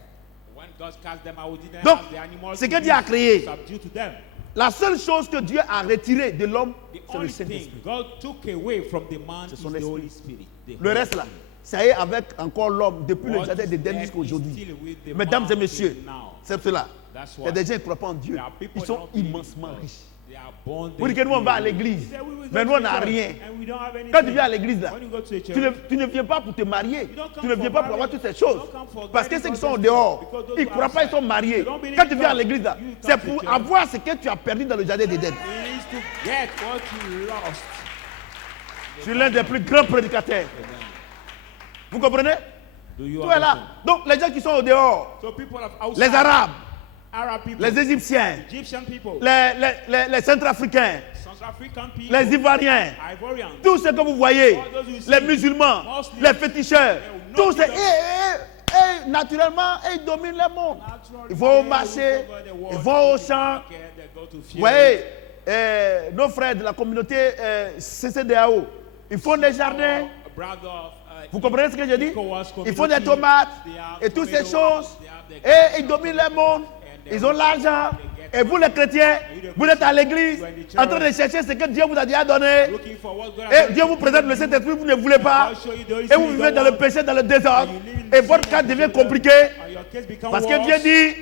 When God cast them out, he didn't Donc, have the animals ce to que Dieu a be créé, subdue to them. la seule chose que Dieu a retirée de l'homme, The c'est le only thing Saint-Esprit. God took away from the man C'est is son the esprit. Holy Spirit. The Le Holy reste là, Spirit. ça y est avec encore l'homme depuis le What jardin is d'Éden left jusqu'à is aujourd'hui. still with the Mesdames et man messieurs, till now. c'est cela. That's Il y a why. des gens qui ne croient pas en Dieu. There are people Ils sont that don't believe in immensement God. riches. They are born Vous dites que nous on va à l'église, They say, we will mais go nous to on n'a church rien. and we don't have anything. Quand tu viens à l'église là, When you go to a tu church, ne viens pas pour te marier. You don't come Tu ne viens for pas pour avoir marriage. toutes ces choses. You don't come for Parce que marriage ceux qui because sont those dehors, because those ils ne who croient are pas, ils sont outside, mariés. they don't believe Quand tu in viens à God. l'église là, You c'est come to pour church. avoir ce que tu as perdu dans le jardin d'Éden. It is to get what you lost. Je suis l'un des plus grands prédicateurs. Vous comprenez? Do you Tu es là. understand? Donc les gens qui sont au dehors, So people of outside, les Arabes, Arab people, les Égyptiens, Egyptian people, les Centrafricains, South African people, les Ivoiriens, Ivorians, tout ce que vous voyez, all those you see, les musulmans, Muslims, les féticheurs, they will tous not ces, give up. naturellement, ils dominent le monde. naturally, Ils vont au they marché, go over the world, ils vont au they go to champ. market, they go to Vous field. voyez, nos frères de la communauté CCDAO, ils font des jardins. Our brother, Vous comprenez ce que je dis? ECOWAS Ils font des community, tomates they have et toutes ces tomatoes, choses. they have the Et ils dominent le monde. Ils ont l'argent. Et vous les chrétiens, vous êtes à l'église en train de chercher ce que Dieu vous a déjà donné. looking for what God has Et done Dieu vous to présente you. le Saint-Esprit, vous ne voulez pas. I'll show you the Holy Et vous Spirit, vivez you dans don't le want. péché, dans le désordre. And you live in Et sin votre cas and devient disorder, compliqué. and your case becomes Parce que worse. Dieu dit,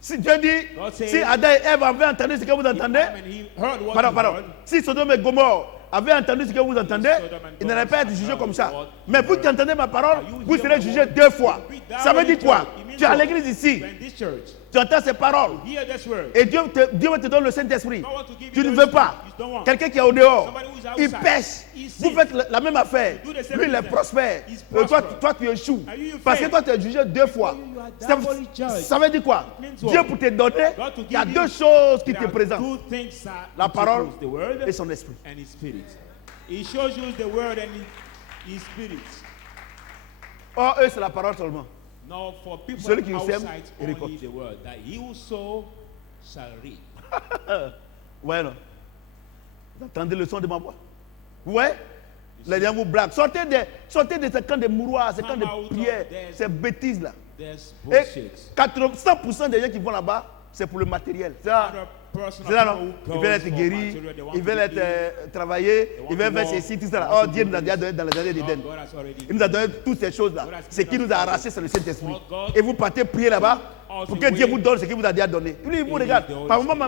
si Dieu dit, God says, si Adam et Ève avaient entendu ce que vous entendez, Adam and Eve heard what pardon, you pardon, heard. si Sodome et Gomorrhe avaient entendu ce que vous entendez, ils n'allaient pas être jugés comme ça. Mais vous qui entendez ma parole, vous serez jugés deux fois. Ça veut dire quoi? means Tu es à what? l'église ici. You're in this church. Tu entends ces paroles. Hear this word. Et Dieu te donne le Saint-Esprit. God want to give Tu you ne the veux Holy pas. Spirit. You don't want. Quelqu'un qui est au dehors, Somebody who is il outside. pêche. He Vous sins. faites la même affaire. Do the same Lui, il est business. prospère. He's Toi, prosperous. tu échoues. And you Parce que fail. toi, tu es jugé 2 fois. You are Ça, doubly judged. ça veut dire quoi? It means what? Dieu pour te donner, God to il y a give 2 you- choses qui There te are présentent. two things that La parole introduce, the word et son esprit. and his spirit. He shows you the word and his spirit. Or, eux, c'est la parole seulement. Now for people Celui qui sème, outside, il only récolte. the word that he who sow shall reap. Ouais, non. Vous entendez le son de ma voix? Ouais? Les gens vous blaguent. Sortez de ce camp de mouroirs, ce camp Come out de of prière, this. ces bêtises-là. There's Et bullshit. 100% des gens qui vont là-bas, c'est pour le matériel. C'est ça, Other person c'est ça, of non? people Ils who veulent goes être for guéris, material, they want ils to veulent be être healed. travailler, want ils veulent to faire walk, ceci, tout they ça. want Oh, to Dieu do nous a déjà this. donné dans les années d'Éden. God has already Il nous a donné toutes ces choses-là. God has C'est qui given nous a us arraché, c'est le Saint-Esprit. what God Et vous partez prier là-bas also pour que Dieu will. vous donne ce qu'il vous a déjà donné. Lui, il vous It regarde. is the Holy Par moment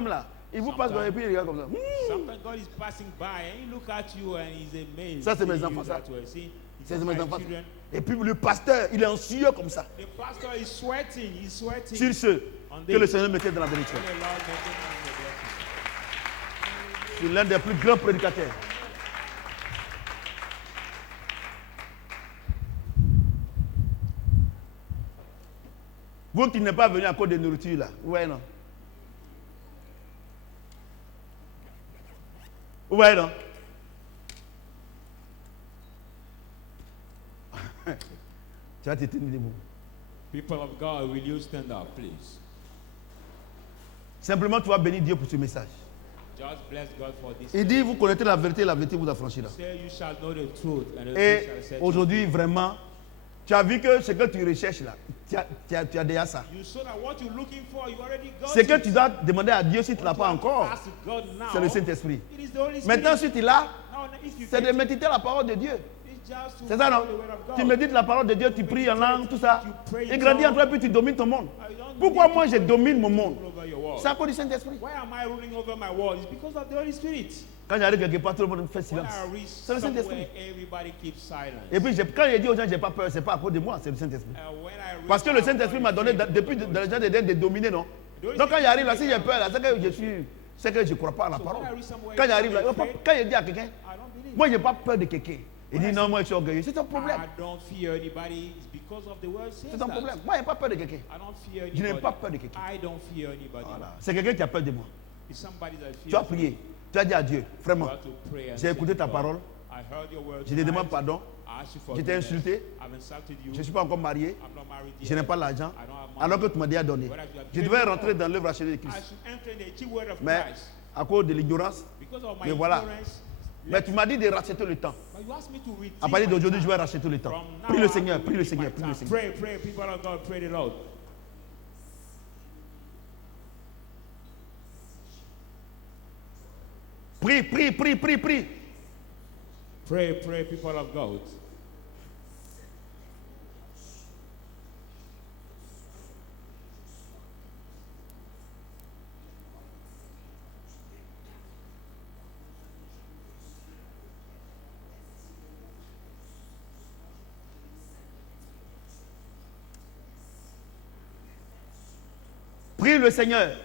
même là, il vous passe dans les Sometimes- pieds, il regarde comme ça. Sometimes God is passing by and he look at you and he's amazed. Ça, c'est mes seeing you enfants, ça. that way. See, C'est these mes are my enfants. children. Et puis le pasteur, il est anxieux comme ça. The pastor is sweating. He's sweating. Sur ceux On que them. le Seigneur mettait dans la bénédiction. May the Lord make them in the blessing. Je suis l'un des plus grands prédicateurs. Vous qui n'êtes pas venu à cause de nourriture là. Ouais, non. Ouais, non. Tu vas te tenir debout. People of God, will you stand up, please? Simplement, tu vas bénir Dieu pour ce message. Just bless God for this. Il dit, vous connaissez la vérité vous affranchira. Say you shall know the truth, and the truth Et shall set you aujourd'hui, vraiment, tu as vu que ce que tu recherches là, tu as déjà ça. free. You saw that what you're looking for, you already got Ce que it. tu dois demander à Dieu si tu ne l'as What pas you have to encore, ask God now, c'est le Saint-Esprit. it is the Holy Spirit. Maintenant, si tu l'as, Now, if you c'est get de it, méditer la parole de Dieu. it's just to C'est ça, non? follow the word of God. Tu médites la parole de Dieu, tu pries en langue, tout ça. You pray Et in grandis en tongues. toi, puis tu domines ton monde. I don't Pourquoi need moi to je domine mon monde? rule over your world. C'est à cause du Saint-Esprit. Why am I ruling over my world? It's because of the Holy Spirit. Quand j'arrive quelque part, tout le monde fait When silence. I reach C'est le Saint-Esprit. somewhere, everybody keeps silence. Et puis quand je dis aux gens, j'ai pas peur, c'est pas à cause de moi, c'est le Saint-Esprit. When I reach Parce que le out, Saint-Esprit m'a donné depuis dans les gens de dominer, non? Donc quand j'arrive là, si j'ai peur là, c'est que je ne crois pas à la parole. Quand j'arrive là, quand je dis à quelqu'un, I don't believe. moi je n'ai pas peur de quelqu'un. Il dit non, moi je suis orgueilleux. C'est un problème. I don't fear anybody. It's because of the word says C'est un that. problème. Moi je n'ai pas peur de quelqu'un. I don't fear Je n'ai anybody. pas peur de quelqu'un. I don't fear anybody. Voilà. C'est quelqu'un qui a peur de moi. It's somebody that fears Tu as me. prié. Tu as dit à Dieu, You vraiment, have to pray and j'ai écouté say ta to parole. God, I heard your word Je te demande tonight. pardon. I ask you Je t'ai forgiveness. insulté. I've insulted you. Je ne suis pas encore marié. I'm not married Je yet. n'ai pas l'argent. I don't have money. Alors que tu m'as déjà donné. Je devais rentrer dans l'œuvre achetée de I Christ. should enter in the cheap word of Mais Christ. à cause de l'ignorance, Because of my mais voilà. ignorance. mais tu m'as dit de racheter le temps. But you asked me to redeem À partir my d'aujourd'hui, time. je vais racheter le temps. From now Prie le on, Seigneur, I will prie le redeem Seigneur, my prie le time. Seigneur. Pray, people of God, pray the Lord. Prie, prie, prie, prie, prie. Pray, people of God. Prie le Seigneur.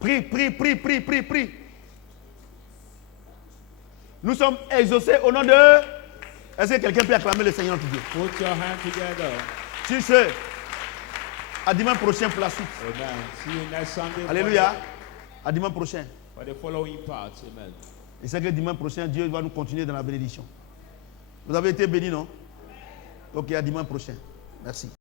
Prie, prie, prie, prie, prie, prie. Nous sommes exaucés au nom de... Est-ce que quelqu'un peut acclamer le Seigneur pour Dieu? Put your hands together. Si c'est à dimanche prochain pour la suite. Amen. See you next Sunday. Alléluia. À dimanche prochain. For the following parts. Amen. Et c'est que dimanche prochain, Dieu va nous continuer dans la bénédiction. Vous avez été bénis, non? Ok, à dimanche prochain. Merci.